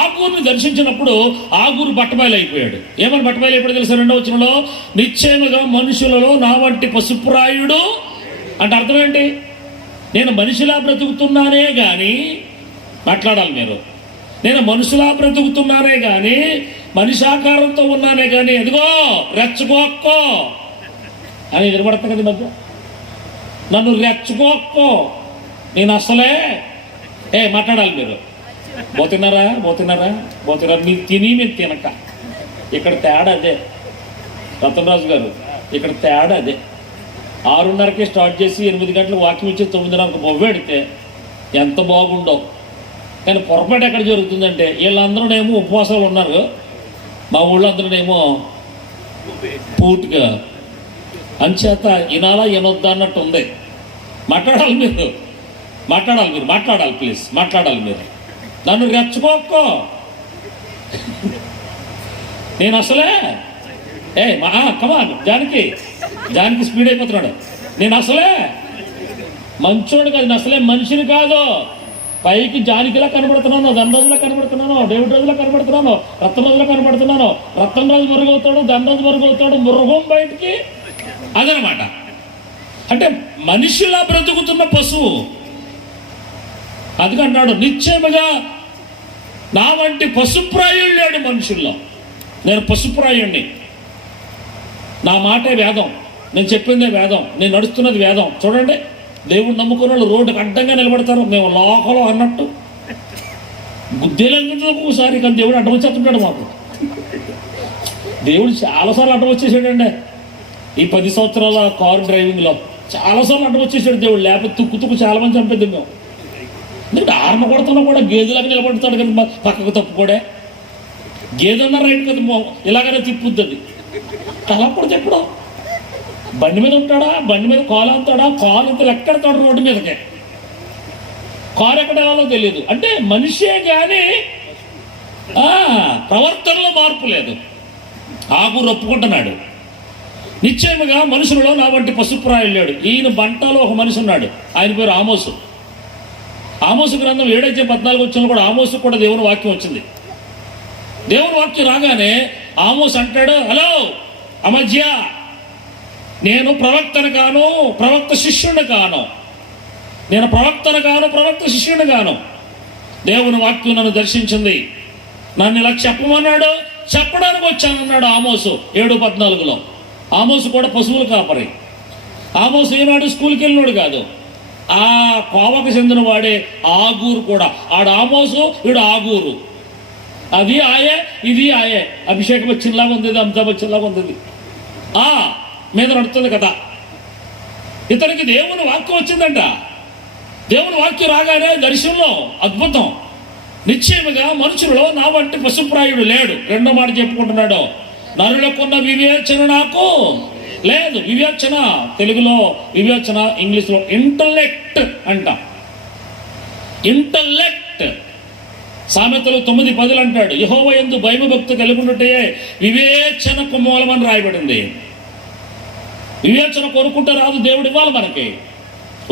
ఆగూరుని దర్శించినప్పుడు ఆగూరు బట్టబయలైపోయాడు. ఏమని బట్టబయలైపోయాడు తెలుసా? 2వ వచనంలో నిశ్చయముగా మనుషులలో నా వంటి పశుప్రాయుడు అంటే అర్థం ఏంటి? నేను మనిషిలా బ్రతుకుతున్నానే కానీ, మాట్లాడాలి మీరు, నేను మనుషులా బ్రతుకుతున్నానే కానీ, మనిషాకారంతో ఉన్నానే కానీ, ఎదుగో రెచ్చగోక్కో అని నిలబడతా కదా మధ్య, నన్ను రెచ్చగోక్కో, నేను అసలే మాట్లాడాలి మీరు. పోతున్నారా మీరు తిని మీరు తినక. ఇక్కడ తేడా అదే రతనరాజు గారు, ఇక్కడ తేడా అదే. 6:30కే స్టార్ట్ చేసి 8 గంటలకు వాక్యం ఇచ్చి 9:30కు బొవ్వెడితే ఎంత బాగుండో. కానీ పొరపాటు ఎక్కడ జరుగుతుందంటే, వీళ్ళందరూనేమో ఉపవాసాలు ఉన్నారు, మా ఊళ్ళో అందరూనేమో పూర్తిగా అంచేత వినాలా వినొద్దా అన్నట్టు ఉంది. మాట్లాడాలి ప్లీజ్ మాట్లాడాలి మీరు. నన్ను రెచ్చగోక్కో, నేను అసలే కమాన్ జానికి స్పీడ్ అయిపోతున్నాడు. నేను అసలే మంచోడు కాదు, నేను అసలే మనిషిని కాదు. పైకి జానికిలా కనబడుతున్నాను, ధనరాజులా కనబడుతున్నాను, డేవిడ్ రాజులా కనబడుతున్నాను, రత్నరాజులా కనబడుతున్నాను. రత్నరాజు మరుగవుతాడు, ధనరాజు మరుగవుతాడు, మృగం బయటికి. అదనమాట. అంటే మనిషిలా బ్రతుకుతున్న పశువు. అందుకంటాడు నిశ్చయముగా నా వంటి పశుప్రాయుడు లేడు మనుషుల్లో. నేను పశుప్రాయుణ్ణి, నా మాటే వేదం, నేను చెప్పిందే వేదం, నేను నడుస్తున్నది వేదం. చూడండి, దేవుడు నమ్ముకున్న వాళ్ళు రోడ్డుకి అడ్డంగా నిలబడతారు, మేము లోకలో అన్నట్టు గుద్దేలంటే ఒకసారి. కానీ దేవుడు అడ్డం వచ్చేస్తుంటాడు మాకు. దేవుడు చాలాసార్లు అడ్డం వచ్చేసాడండి ఈ 10 సంవత్సరాల కారు డ్రైవింగ్లో. చాలాసార్లు అడ్డం వచ్చేసాడు దేవుడు. లేకపోతే తుక్కు చాలా మంది చంపేద్దాం మేము. ఎందుకంటే ఆర్మ కొడుతున్నా కూడా గేదెలాగా నిలబడతాడు కానీ పక్కకు తప్పుకోడే. గేదె అన్న రైట్ కదా, ఇలాగనే తిప్పుద్ది. అలా కూడా తిప్పడం. బండి మీద ఉంటాడా, బండి మీద కాలు అంతాడా, కాలు ఇంత ఎక్కడతాడు రోడ్డు మీదకే. కారు ఎక్కడ వెళ్ళాలో తెలియదు. అంటే మనిషే కానీ ప్రవర్తనలో మార్పు లేదు. ఆగురు ఒప్పుకుంటున్నాడు. నిశ్చయముగా మనుషులలో నా వంటి పశుప్రాయుడు లేడు. ఈయన బంటాలో ఒక మనిషి ఉన్నాడు, ఆయన పేరు ఆమోసు. ఆమోసు గ్రంథం 7:14 కూడా ఆమోసు కూడా దేవుని వాక్యం వచ్చింది. దేవుని వాక్యం రాగానే ఆమోస్ అంటాడు, హలో అమధ్య, నేను ప్రవక్తను కాను, ప్రవక్త శిష్యుని కాను. నేను ప్రవక్తను కాను, ప్రవక్త శిష్యుని కాను. దేవుని వాక్యం నన్ను దర్శించింది, నన్ను ఇలా చెప్పమన్నాడు, చెప్పడానికి వచ్చానన్నాడు ఆమోసు 7:14. ఆమోసు కూడా పశువులు కాపరి. ఆమోసు ఏనాడు స్కూల్కి వెళ్ళినాడు కాదు, ఆ కోవకు చెందిన వాడే ఆగూరు కూడా. ఆడు ఆమోసు, వీడు ఆగూరు. అది ఆయే, ఇది ఆయే. అభిషేకం వచ్చినలాగా ఉంది, అమితాబ్ వచ్చినలాగా ఉంది. మీద నడుతుంది కదా. ఇతనికి దేవుని వాక్యం వచ్చిందంట. దేవుని వాక్యం రాగానే దర్శనంలో అద్భుతం. నిశ్చయముగా మనుషులలో నా వంటి పశుప్రాయుడు లేడు. రెండో మాట చెప్పుకుంటున్నాడు, నరులకున్న వివేచన నాకు లేదు. వివేచన తెలుగులో వివేచన, ఇంగ్లీష్లో ఇంటలెక్ట్ అంట. ఇంటలెక్ట్. సామెతలు 9:10 అంటాడు, యెహోవా యందు భయభక్తి కలిగి ఉండుటే వివేచనకు మూలమని రాయబడింది. వివేచన కోరుకుంటే రాదు, దేవుడు ఇవ్వాలి మనకి.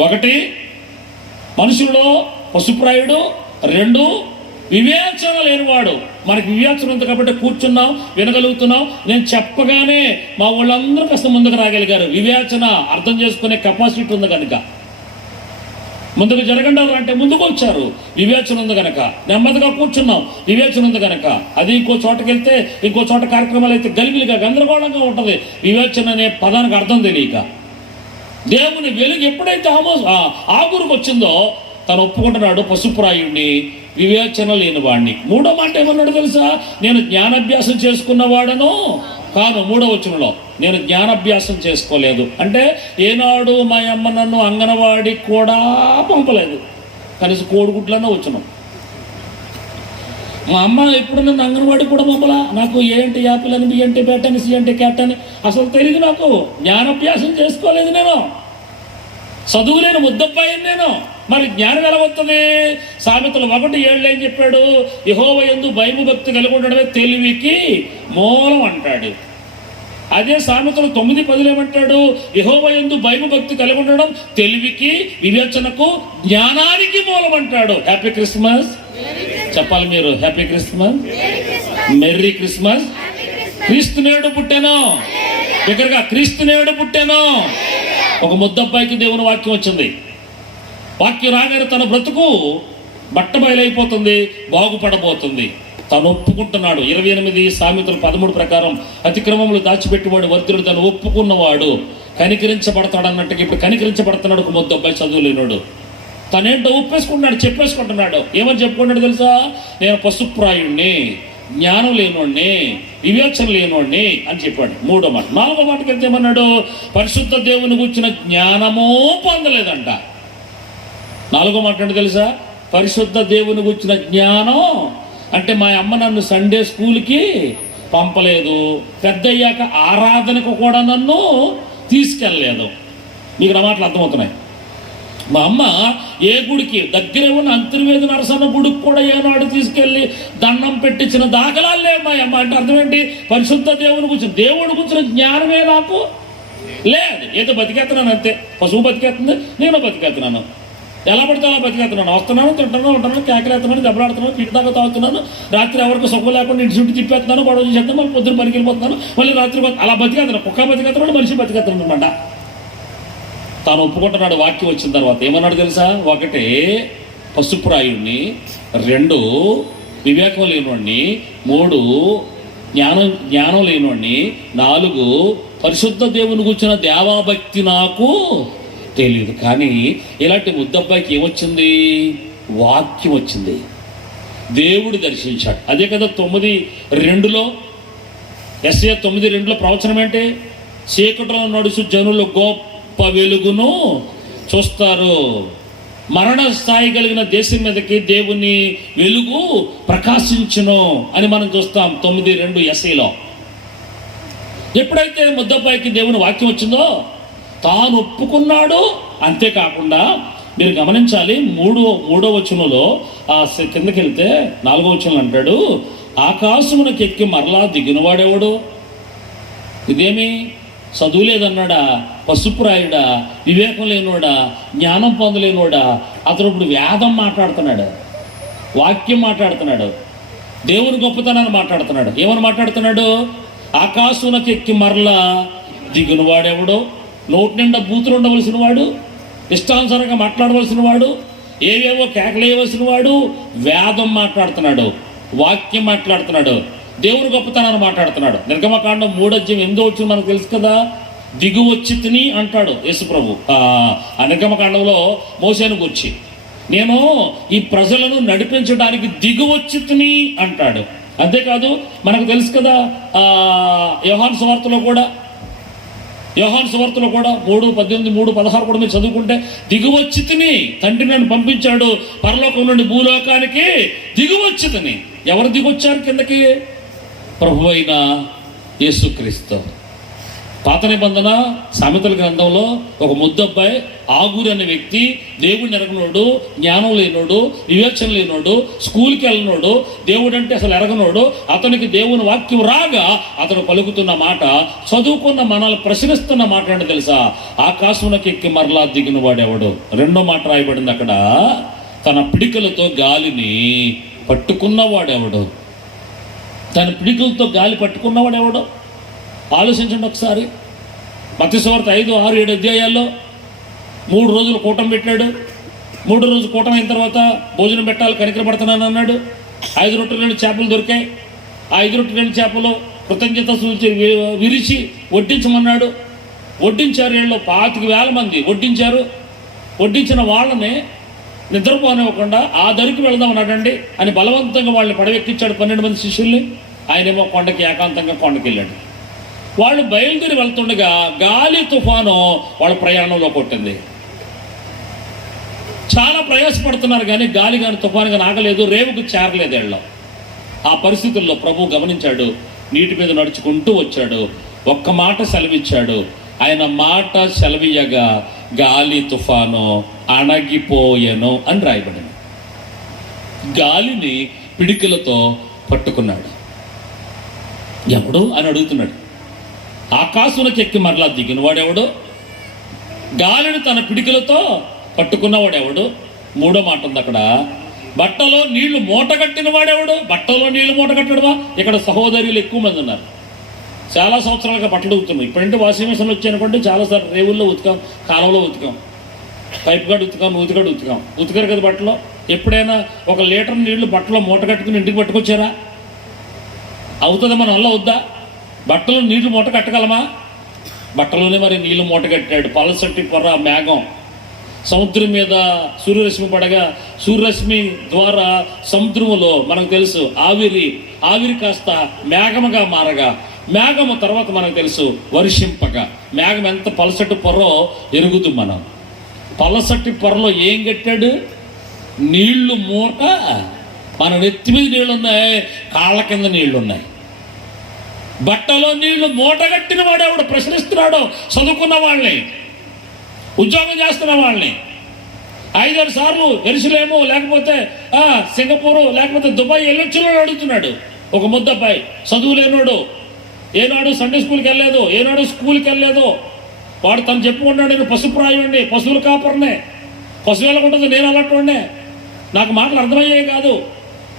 1 మనుషుల్లో పశుప్రాయుడు, 2 వివేచన లేనివాడు. మనకి వివేచన ఉంది కాబట్టి కూర్చున్నాం, వినగలుగుతున్నాం. నేను చెప్పగానే మా వాళ్ళందరూ కాస్త ముందుకు రాగలిగారు. వివేచన అర్థం చేసుకునే కెపాసిటీ ఉంది కనుక. ముందుకు జరగండి అంటే ముందుకు వచ్చారు. వివేచన ఉంది కనుక నెమ్మదిగా కూర్చున్నాం, వివేచన ఉంది కనుక. అది ఇంకో చోటకి వెళ్తే, ఇంకో చోట కార్యక్రమాలు అయితే గలిబిలిగా గందరగోళంగా ఉంటుంది. వివేచన అనే పదానికి అర్థం తెలియక. దేవుని వెలుగు ఎప్పుడైతే ఆగురికి వచ్చిందో తను ఒప్పుకుంటున్నాడు పశుప్రాయుణ్ణి, వివేచన లేని వాడిని. 3వ మాట ఏమన్నాడు తెలుసా, నేను జ్ఞానాభ్యాసం చేసుకున్నవాడను కాను. 3వ వచనంలో నేను జ్ఞానాభ్యాసం చేసుకోలేదు అంటే ఏనాడు మా అమ్మ నన్ను అంగనవాడి కూడా పంపలేదు. కనీసం కోడిగుడ్లన్నా వచ్చినాం. మా అమ్మ ఎప్పుడు నన్ను అంగనవాడి కూడా పంపలా. నాకు ఏంటి యాపిల్ అని, బి అంటే బ్యాట్ అని, సి అంటే క్యాట్ అని అసలు తెలియదు. నాకు జ్ఞానాభ్యాసం చేసుకోలేదు. నేను చదువులేని ముద్దబ్బాయిని నేను. మరి జ్ఞానం ఎలా వస్తుంది? సామెతలు 1:7 ఏం చెప్పాడు, యెహోవా యందు భయభక్తి కలిగి ఉండడమే తెలివికి మూలం అంటాడు. అదే సామెతలు 9:10 ఏమంటాడు, యెహోవా యందు భయభక్తి కలిగి ఉండడం తెలివికి, వివేచనకు, జ్ఞానానికి మూలం అంటాడు. హ్యాపీ క్రిస్మస్ చెప్పాలి మీరు. Happy Christmas, merry Christmas. క్రీస్తు నేడు పుట్టాను, దగ్గరగా క్రీస్తు నేడు పుట్టాను. ఒక ముద్దబ్బాయికి దేవుని వాక్యం వచ్చింది. వాక్యం రాగానే తన బ్రతుకు బట్టబయలైపోతుంది, బాగుపడబోతుంది. తను ఒప్పుకుంటున్నాడు. 28 సామెతలు 13 ప్రకారం అతిక్రమములు దాచిపెట్టివాడు వర్ధిల్లుడు, తను ఒప్పుకున్నవాడు కనికరించబడతాడు అన్నట్టుగా ఇప్పుడు కనికరించబడుతున్నాడు ఒక ముద్దబ్బాయి, చదువు లేనాడు. తనేంటో ఒప్పేసుకుంటున్నాడు, చెప్పేసుకుంటున్నాడు. ఏమని చెప్పుకుంటాడు తెలుసా, నేను పశుప్రాయుణ్ణి, జ్ఞానం లేనోడిని, వివేచన లేనోడిని అని చెప్పాడు. 3వ మాట. 4వ మాటకి వెళ్తే ఏమన్నాడు, పరిశుద్ధ దేవుని గురించిన జ్ఞానమూ పొందలేదంట. 4వ మాట అంటే తెలుసా, పరిశుద్ధ దేవుని గురించిన జ్ఞానం అంటే మా అమ్మ నన్ను సండే స్కూల్కి పంపలేదు, పెద్ద అయ్యాక ఆరాధనకు కూడా నన్ను తీసుకెళ్ళలేదు. మీకు నా మాటలు అర్థమవుతున్నాయి. మా అమ్మ ఏ గుడికి దగ్గర ఉన్న అంతర్వేది నరసన్న గుడికి కూడా ఏనాడు తీసుకెళ్ళి దండం పెట్టించిన దాఖలాలు లేవు మా అమ్మ. అంటే అర్థం ఏంటి, పరిశుద్ధ దేవుని గురించి, దేవుడి గురించిన జ్ఞానమే నాకు లేదు. ఏదో బతికేస్తున్నాను అంతే. పశువు బతికేస్తుంది, నేను బతికేస్తున్నాను. ఎలా పడితే అలా బతికేస్తున్నాను. వస్తున్నాను, తింటున్నాను, ఉంటున్నాను, కేకలేస్తున్నాను, దెబ్బలాడుతున్నాను, పీట దాకా తాగుతున్నాను, రాత్రి ఎవరికి సుఖం లేకుండా ఇంటి చుట్టూ తిప్పేస్తున్నాను, గొడవ చేస్తున్నాను, మళ్ళీ పొద్దున్న పనికి వెళ్ళిపోతున్నాను, మళ్ళీ రాత్రి అలా బతికేస్తున్నాను. కుక్క బతికేస్తున్నాడు, మనిషి బతికేస్తున్నాడు అనమాట. తాను ఒప్పుకుంటున్నాడు. వాక్యం వచ్చిన తర్వాత ఏమన్నాడు తెలుసా, 1 పశుప్రాయుణ్ణి, 2 వివేకం లేనివాడిని, 3 జ్ఞానం లేనివాడిని, 4 పరిశుద్ధ దేవుని కూర్చున్న దేవాభక్తి నాకు తెలియదు. కానీ ఇలాంటి ముద్దబ్బాయికి ఏమొచ్చింది? వాక్యం వచ్చింది, దేవుడు దర్శించాడు. అదే కదా 9:2 యెషయా 9:2 ప్రవచనం ఏంటి? చీకటిలో నడుచు జనులు గొప్ప వెలుగును చూస్తారు, మరణ స్థాయి కలిగిన దేశం మీదకి దేవుని వెలుగు ప్రకాశించును అని మనం చూస్తాం 9:2 యెషయాలో. ఎప్పుడైతే ముద్దబ్బాయికి దేవుని వాక్యం వచ్చిందో తాను ఒప్పుకున్నాడు. అంతేకాకుండా మీరు గమనించాలి, మూడో వచనంలో కిందకి వెళ్తే 4వ వచనంలో అంటాడు, ఆకాశమునకు ఎక్కి మరలా దిగినవాడెవడు? ఇదేమి చదువు లేదన్నాడా, పసుపురాయుడా, వివేకం లేనివాడా, జ్ఞానం పొందలేనివాడా? అతను ఇప్పుడు వేదం మాట్లాడుతున్నాడు, వాక్యం మాట్లాడుతున్నాడు, దేవుని గొప్పతనాన్ని మాట్లాడుతున్నాడు. ఏమని మాట్లాడుతున్నాడు? ఆకాశమునకు ఎక్కి మరలా దిగినవాడెవడో? నోటి నిండా బూతులు ఉండవలసిన వాడు, ఇష్టానుసారంగా మాట్లాడవలసిన వాడు, ఏవేవో కేకలేయవలసిన వాడు వేదం మాట్లాడుతున్నాడు, వాక్యం మాట్లాడుతున్నాడు, దేవుని గొప్పతనాన్ని మాట్లాడుతున్నాడు. నిర్గమకాండం 3:8 మనకు తెలుసు కదా, దిగు వచ్చి తిని అంటాడు యేసుప్రభు. ఆ నిర్గమకాండంలో మోసేను గురించి, నేను ఈ ప్రజలను నడిపించడానికి దిగు వచ్చి తిని అంటాడు. అంతేకాదు మనకు తెలుసు కదా, యోహాను సువార్తలో కూడా 3:18, 3:16 కూడా మీరు చదువుకుంటే, దిగువచ్చి తిని, తండ్రి నన్ను పంపించాడు పరలోకం నుండి భూలోకానికి దిగువచ్చి తిని. ఎవరు దిగొచ్చారు కిందకి? ప్రభు అయిన యేసుక్రీస్తు. పాత నిబంధన సామెతల గ్రంథంలో ఒక ముద్దబ్బాయి ఆగూరు అనే వ్యక్తి, దేవుడిని ఎరగనోడు, జ్ఞానం లేనోడు, వివేచన లేనోడు, స్కూల్కి వెళ్ళినోడు, దేవుడు అంటే అసలు ఎరగనోడు, అతనికి దేవుని వాక్యం రాగా అతను పలుకుతున్న మాట, చదువుకున్న మనల్ని ప్రశ్నిస్తున్న మాట అంటే తెలుసా? ఆకాశమునకు ఎక్కి మరలా దిగిన వాడెవడు? 2వ మాట రాయబడింది అక్కడ, తన పిడికలతో గాలిని పట్టుకున్నవాడెవడు? తన పిడికలతో గాలి పట్టుకున్నవాడెవడు? ఆలోచించండి ఒకసారి. మత్తయి సువార్త 5, 6, 7 అధ్యాయాల్లో 3 రోజులు కూటం పెట్టాడు. 3వ రోజు కూటం అయిన తర్వాత భోజనం పెట్టాలి, కనికరపడుతున్నాను అన్నాడు. 5 రొట్టెలు 2 చేపలు దొరికాయి. ఆ 5 రొట్టెలు 2 చేపలు కృతజ్ఞత విరిచి వడ్డించమన్నాడు. వడ్డించారు. 25,000 మంది వడ్డించారు. వడ్డించిన వాళ్ళని నిద్రపోనివ్వకుండా ఆ దరికి వెళదాం అన్నాడండి అని బలవంతంగా వాళ్ళని పడవెక్కించాడు 12 మంది శిష్యుల్ని. ఆయనేమో కొండకి ఏకాంతంగా కొండకి వెళ్ళాడు. వాళ్ళు బయలుదేరి వెళ్తుండగా గాలి తుఫాను వాళ్ళ ప్రయాణంలో కొట్టింది. చాలా ప్రయాసపడుతున్నారు కానీ గాలి కానీ తుఫాను కానీ ఆగలేదు, రేవుకు చేరలేదు వెళ్ళం. ఆ పరిస్థితుల్లో ప్రభు గమనించాడు, నీటి మీద నడుచుకుంటూ వచ్చాడు, ఒక్క మాట సెలవిచ్చాడు. ఆయన మాట సెలవియగా గాలి తుఫాను అణగిపోయెను అని రాయబడింది. గాలిని పిడికిలతో పట్టుకున్నాడు. ఎవడు అని అడుగుతున్నాడు. ఆకాశమునకు ఎక్కి మరలా దిగిన వాడెవడు? గాలిని తన పిడికిలతో పట్టుకున్నవాడెవడు? 3వ మాట ఉంది అక్కడ, బట్టలో నీళ్లు మూట కట్టిన వాడెవడు? బట్టలో నీళ్లు మూట కట్టడమా? ఇక్కడ సహోదరులు ఎక్కువ మంది ఉన్నారు. చాలా సంవత్సరాలుగా బట్టలు ఉతుకుతున్నాం. ఇప్పుడంటే వాషింగ్ మిషన్లు వచ్చాయనుకోండి, చాలాసార్లు రేవుల్లో ఉతికాం, కాలంలో ఉతికాం, పైప్ గాడు ఉతికాం, నూతిగాడు ఉతికాం. ఉతికారు కదా బట్టలో. ఎప్పుడైనా 1 లీటర్ నీళ్లు బట్టలో మూట కట్టుకుని ఇంటికి పట్టుకొచ్చారా? అవుతుందా? మన వల్ల అవుద్దా? బట్టలు నీళ్లు మూట కట్టగలమా? బట్టలోనే మరి నీళ్లు మూట కట్టాడు. పలసటి పొర మేఘం సముద్రం మీద సూర్యరశ్మి పడగా, సూర్యరశ్మి ద్వారా సముద్రములో మనకు తెలుసు ఆవిరి కాస్త మేఘముగా మారగా, మేఘము తర్వాత మనకు తెలుసు వర్షింపగా. మేఘం ఎంత పలసటి పొరో ఎరుగుదు మనం. పలసటి పొరలో ఏం కట్టాడు? నీళ్లు మూట. మన నెత్తి మీద నీళ్ళు ఉన్నాయి, కాళ్ళ కింద నీళ్లు ఉన్నాయి. బట్టలో నీళ్లు మూట కట్టిన వాడు ఎవడు? ప్రశ్నిస్తున్నాడు చదువుకున్న వాళ్ళని, ఉద్యోగం చేస్తున్న వాళ్ళని. 5-6 సార్లు ఎరుసలేము లేకపోతే సింగపూరు లేకపోతే దుబాయ్ వెళ్ళొచ్చిన అడుగుతున్నాడు. ఒక ముద్దబ్బాయి చదువు లేనోడు, ఏనాడు సండే స్కూల్కి వెళ్ళలేదు, ఏనాడు స్కూల్కి వెళ్ళలేదు. వాడు తను చెప్పుకున్నాడు, నేను పశుప్రాయుడిని, పశువుల కాపర్నే, పశువు ఎలా ఉంటుంది, నేను అలాంటి నాకు మాటలు అర్థమయ్యాయి కాదు,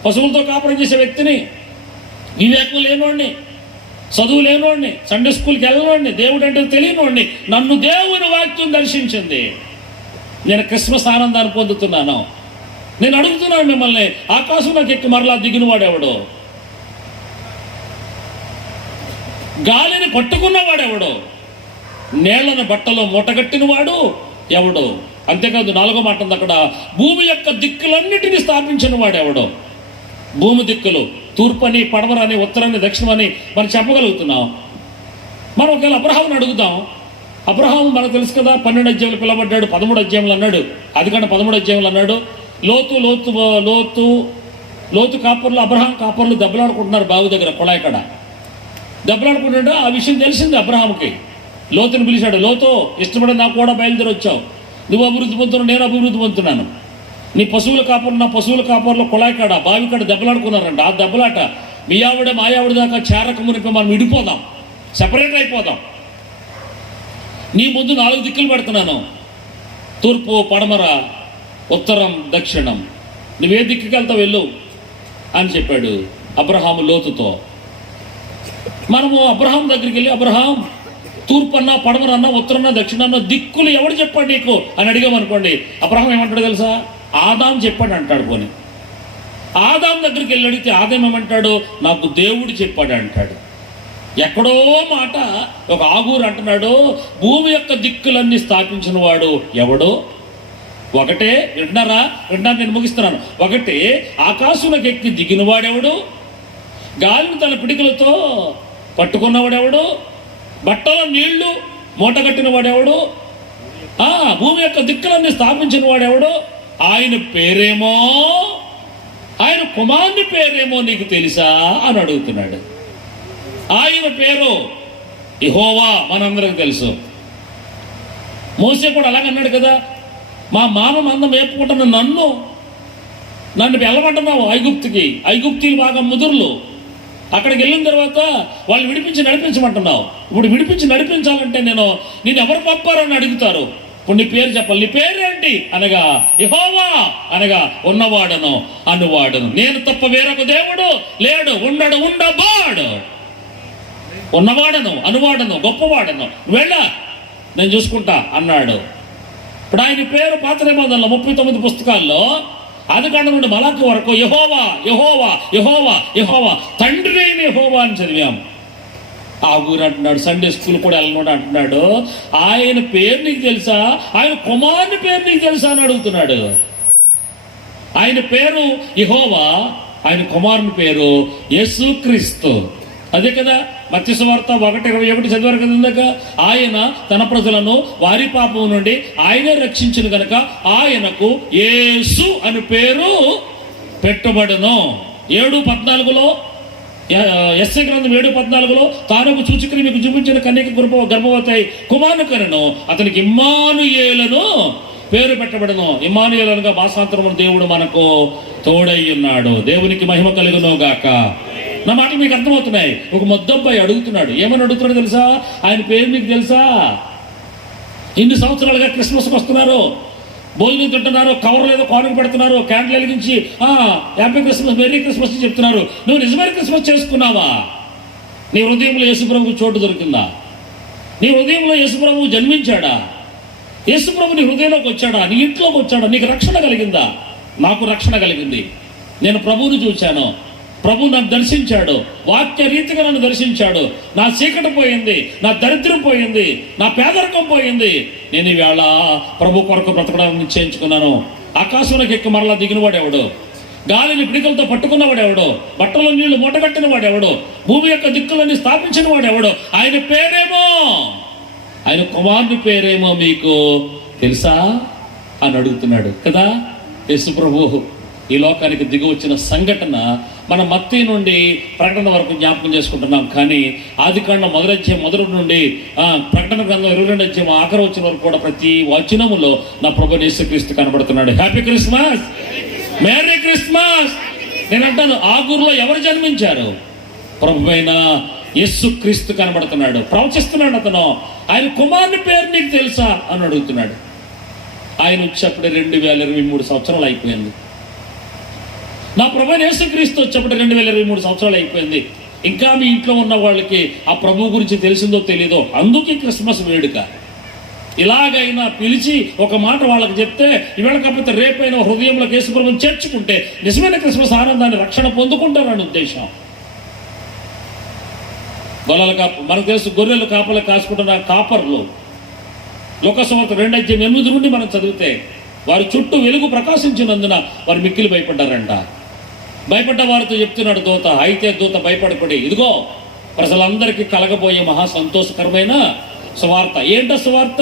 పశువులతో కాపురం చేసే వ్యక్తిని, వివేకం లేనివాడిని, చదువు లేనివాడిని, సండే స్కూల్కి వెళ్ళనివాడిని, దేవుడు అంటే తెలియనివాడిని. నన్ను దేవుని వాక్యం దర్శించింది. నేను క్రిస్మస్ ఆనందాన్ని పొందుతున్నాను. నేను అడుగుతున్నాను మిమ్మల్ని, ఆకాశంలోకి ఎక్కి మరలా దిగిన వాడెవడో? గాలిని పట్టుకున్నవాడెవడో? నేలను బట్టలో మూటగట్టిన వాడు ఎవడు? అంతేకాదు 4వ మాట ఉంది అక్కడ, భూమి యొక్క దిక్కులన్నిటినీ స్థాపించిన వాడు ఎవడో. భూమి దిక్కులు తూర్పని, పడమరని, ఉత్తరాన్ని, దక్షిణమని మనం చెప్పగలుగుతున్నాం. మనం ఒకవేళ అబ్రహాముని అడుగుతాం. అబ్రహాము మనకు తెలుసు కదా, 12 అధ్యాయులు పిలవడ్డాడు, 13 అధ్యాయులు అన్నాడు. అది కంటే 13 అధ్యాయులు అన్నాడు. లోతు కాపర్లు, అబ్రహాం కాపర్లు దెబ్బలాడుకుంటున్నారు బావి దగ్గర, కుళాయి కాడ దెబ్బలాడుకుంటున్నాడు. ఆ విషయం తెలిసింది అబ్రహాముకి. లోతుని పిలిచాడు, లోతు ఇష్టపడి నాకు కూడా బయలుదేరి వచ్చావు, నువ్వు అభివృద్ధి పొందుతున్నావు, నేను అభివృద్ధి పొందుతున్నాను. నీ పశువుల కాపర్లు, నా పశువుల కాపర్లు కుళాయి కాడ, బావి కాడ దెబ్బలాడుకున్నారంట. ఆ దెబ్బలాట మీ ఆవిడ మా ఆవిడ దాకా చేరక మునిపి మనం విడిపోదాం, సెపరేట్ అయిపోదాం. నీ ముందు 4 దిక్కులు పెడుతున్నాను, తూర్పు, పడమర, ఉత్తరం, దక్షిణం. నువ్వే దిక్కుకి వెళ్తావు వెళ్ళు అని చెప్పాడు అబ్రహాము లోతుతో. మనము అబ్రహాం దగ్గరికి వెళ్ళి, అబ్రహాం తూర్పన్నా, పడమరన్నా, ఉత్తరన్నా, దక్షిణన్నా దిక్కులు ఎవడు చెప్పాడు నీకు అని అడిగామనుకోండి, అబ్రహాం ఏమంటాడు తెలుసా? ఆదాం చెప్పాడు అంటాడు. పోనీ ఆదాం దగ్గరికి వెళ్ళి అడిగితే ఆదాం ఏమంటాడు? నాకు దేవుడు చెప్పాడు అంటాడు. ఎక్కడో మాట ఒక ఆగూరు అంటున్నాడు, భూమి యొక్క దిక్కులన్నీ స్థాపించిన వాడు ఎవడో? ఒకటే, వింటున్నారా? నేను ముగిస్తున్నాను. ఒకటే, ఆకాశంలోకి ఎక్కి దిగిన వాడెవడు? గాలిని తన పిడికలతో పట్టుకున్నవాడెవడు? బట్టలో నీళ్లు మూటగట్టిన వాడెవడు? భూమి యొక్క దిక్కులన్నీ స్థాపించిన వాడెవడు? ఆయన పేరేమో, ఆయన కుమారుని పేరేమో నీకు తెలుసా అని అడుగుతున్నాడు. ఆయన పేరు యెహోవా, మనందరికి తెలుసు. మోసే కూడా అలాగన్నాడు కదా, మా మామ మందం వేపుకుంటున్న నన్ను వెళ్ళమంటున్నావు ఐగుప్తుకి, ఐగుప్తీలు బాగా ముదురులు, అక్కడికి వెళ్ళిన తర్వాత వాళ్ళు విడిపించి నడిపించమంటున్నావు. ఇప్పుడు విడిపించి నడిపించాలంటే నేను ఎవరు పంపారని అడుగుతారు. ఇప్పుడు నీ పేరు చెప్పాలి. నీ పేరేంటి అనగా యెహోవా అనగా ఉన్నవాడను అనువాడను, నేను తప్ప వేరొక దేవుడు లేడు, ఉండబాడు, ఉన్నవాడను అనువాడను గొప్పవాడను, వెళ్ళ నేను చూసుకుంటా అన్నాడు. ఇప్పుడు ఆయన పేరు పాత నిబంధనలో 39 పుస్తకాల్లో ఆదికాండం నుండి మలాకి వరకు యెహోవా యెహోవా యెహోవా యెహోవా, తండ్రి అయిన యెహోవా అని చదివాం. ఆ ఊరు అంటున్నాడు, సండే స్కూల్ కూడా వెళ్ళినోడు అంటున్నాడు, ఆయన పేరు నీకు తెలుసా? ఆయన కుమారుని పేరు నీకు తెలుసా అని అడుగుతున్నాడు. ఆయన పేరు యెహోవా, ఆయన కుమారుని పేరు యేసుక్రీస్తు. అదే కదా మత్తయి సువార్త 1:21 చదివారు కదా ఇందాక. ఆయన తన ప్రజలను వారి పాపం నుండి ఆయనే రక్షించిన గనక ఆయనకు యేసు అని పేరు పెట్టబడును. 7:14 యెషయా గ్రంథం 7:14 తాను చూచుకుని మీకు చూపించిన కన్యక గర్భవతి కుమారుని కనెను, అతనికి ఇమ్మానుయేలను పేరు పెట్టబడును. ఇమ్మానుయేలనుగా భాషాంతరమున దేవుడు మనకు తోడై ఉన్నాడు. దేవునికి మహిమ కలుగును గాక. నా మాట మీకు అర్థమవుతున్నాయి. ఒక మొద్దబ్బాయి అడుగుతున్నాడు, ఏమని అడుగుతున్నాడు తెలుసా? ఆయన పేరు మీకు తెలుసా? ఇన్ని సంవత్సరాలుగా క్రిస్మస్కి వస్తున్నారు, భోజనం తింటున్నారు, కవర్లు ఏదో కానుక పెడుతున్నారు, క్యాండిల్ వెలిగించి హ్యాపీ క్రిస్మస్, మెరీ క్రిస్మస్ చెప్తున్నారు. నువ్వు నిజమైన క్రిస్మస్ చేసుకున్నావా? నీ హృదయంలో యేసుప్రభువు చోటు దొరికిందా? నీ హృదయంలో యేసుప్రభువు జన్మించాడా? యేసుప్రభు నీ హృదయంలోకి వచ్చాడా? నీ ఇంట్లోకి వచ్చాడా? నీకు రక్షణ కలిగిందా? నాకు రక్షణ కలిగింది. నేను ప్రభువుని చూశాను, ప్రభు నన్ను దర్శించాడు, వాక్య రీతిగా నన్ను దర్శించాడు. నా చీకటి పోయింది, నా దరిద్రం పోయింది, నా పేదరికం పోయింది. నేను ఈవేళ ప్రభు కొరకు బ్రతకడానికి నిశ్చయించుకున్నాను. ఆకాశంలోకి ఎక్కి మరలా దిగినవాడెవడు? గాలిని పిడికలతో పట్టుకున్నవాడెవడు? బట్టలో నీళ్లు మూటగట్టిన వాడెవడు? భూమి యొక్క దిక్కులన్నీ స్థాపించిన వాడెవడు? ఆయన పేరేమో, ఆయన కుమారుని పేరేమో మీకు తెలుసా అని అడుగుతున్నాడు కదా. యేసు ప్రభు ఈ లోకానికి దిగి వచ్చిన సంఘటన మన మత్తయి నుండి ప్రకటన వరకు జ్ఞాపకం చేసుకుంటున్నాం. కానీ ఆదికాండం 1వ అధ్యాయం మొదటి నుండి ప్రకటన గ్రంథం 22వ అధ్యాయం ఆఖరి వచ్చిన వరకు కూడా ప్రతి వచనములో నా ప్రభు యేసుక్రీస్తు కనబడుతున్నాడు. Happy Christmas, merry Christmas. నేను అంటాను, ఆ ఊరిలో ఎవరు జన్మించారు? ప్రభు అయిన యేసుక్రీస్తు కనబడుతున్నాడు. ప్రవచిస్తున్నాడు అతను. ఆయన కుమారుని పేరు నీకు తెలుసా అని అడుగుతున్నాడు. ఆయన వచ్చేప్పుడే 2023 సంవత్సరాలు అయిపోయింది. నా ప్రభు యేసుక్రీస్తు వచ్చేప్పుడు 2023 సంవత్సరాలు అయిపోయింది. ఇంకా మీ ఇంట్లో ఉన్న వాళ్ళకి ఆ ప్రభు గురించి తెలిసిందో తెలీదో, అందుకే క్రిస్మస్ వేడుక. ఇలాగైనా పిలిచి ఒక మాట వాళ్ళకి చెప్తే, ఇవాళ కాకపోతే రేపైనా హృదయంలోకి యేసు ప్రభువుని చేర్చుకుంటే నిజమైన క్రిస్మస్ ఆనందాన్ని, రక్షణ పొందుకుంటారని ఉద్దేశం. మనకు తెలుసు, గొర్రెలు కాపలు కాసుకుంటున్న కాపర్లు లోకసువార్త 2:8 నుండి మనం చదివితే వారి చుట్టూ వెలుగు ప్రకాశించినందున వారు మిక్కిలి భయపడ్డారంట. భయపడ్డ వారితో చెప్తున్నాడు దూత, అయితే దూత భయపడపడి, ఇదిగో ప్రజలందరికీ కలగబోయే మహా సంతోషకరమైన సువార్త. ఏంటో సువార్త?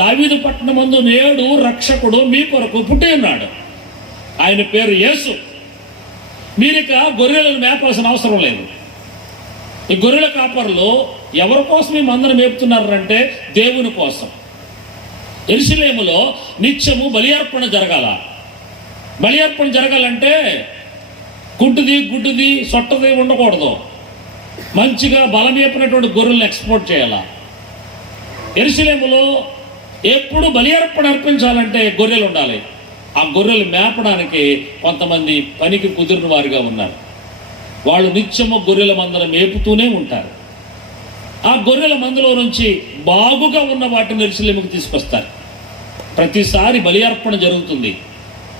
దావీదు పట్టణమందు నేడు రక్షకుడు మీ కొరకు పుట్టి ఉన్నాడు. ఆయన పేరు యేసు. మీరిక గొర్రెలను మేపాల్సిన అవసరం లేదు. ఈ గొర్రెల కాపరులు ఎవరి కోసం ఈ మందను మేపుతున్నారంటే దేవుని కోసం. యెరూషలేములో నిత్యము బలి అర్పణ జరగాల. బలి అర్పణ జరగాలంటే గుడ్డుది గుడ్డుది సొట్టది ఉండకూడదు. మంచిగా బలమేపినటువంటి గొర్రెలను ఎక్స్పోర్ట్ చేయాల. యెరూషలేములో ఎప్పుడు బలి అర్పణ అర్పించాలంటే గొర్రెలు ఉండాలి. ఆ గొర్రెలు మేపడానికి కొంతమంది పనికి కుదిరిన వారిగా ఉన్నారు. వాళ్ళు నిత్యము గొర్రెల మందను మేపుతూనే ఉంటారు. ఆ గొర్రెల మందలో నుంచి బాగుగా ఉన్న వాటిని యెరూషలేముకు తీసుకొస్తారు. ప్రతిసారి బలి అర్పణ జరుగుతుంది.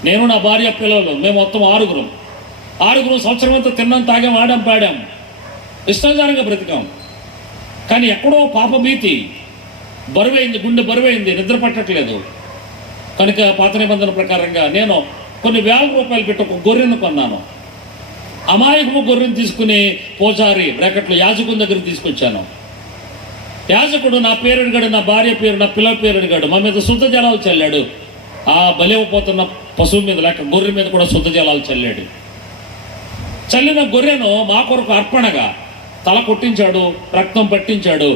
నేను నా భార్య పిల్లలు మేము మొత్తం ఆరుగురం సంవత్సరం అంతా తిన్నాం, తాగాం, ఆడాం, పాడాం, ఇష్టాచారంగా బ్రతికాం. కానీ ఎక్కడో పాపభీతి బరువైంది, గుండె బరువైంది, నిద్ర పట్టట్లేదు. కనుక పాత నిబంధన ప్రకారంగా నేను కొన్ని వేల రూపాయలు పెట్టి ఒక గొర్రెను కొన్నాను. అమాయకము గొర్రెను తీసుకుని పూజారి బ్రాకెట్లు యాజకుని దగ్గర తీసుకొచ్చాను. యాజకుడు నా పేరు అడిగాడు, నా భార్య పేరు, నా పిల్లల పేరు అడిగాడు. మా మీద శుద్ధ జలాలు చల్లాడు. ఆ బలివపోతున్న పశువు మీద లేక గొర్రె మీద కూడా శుద్ధ జలాలు చల్లాడు. చల్లిన గొర్రెను మా కొరకు అర్పణగా తల కొట్టించాడు, రక్తం పట్టించాడు.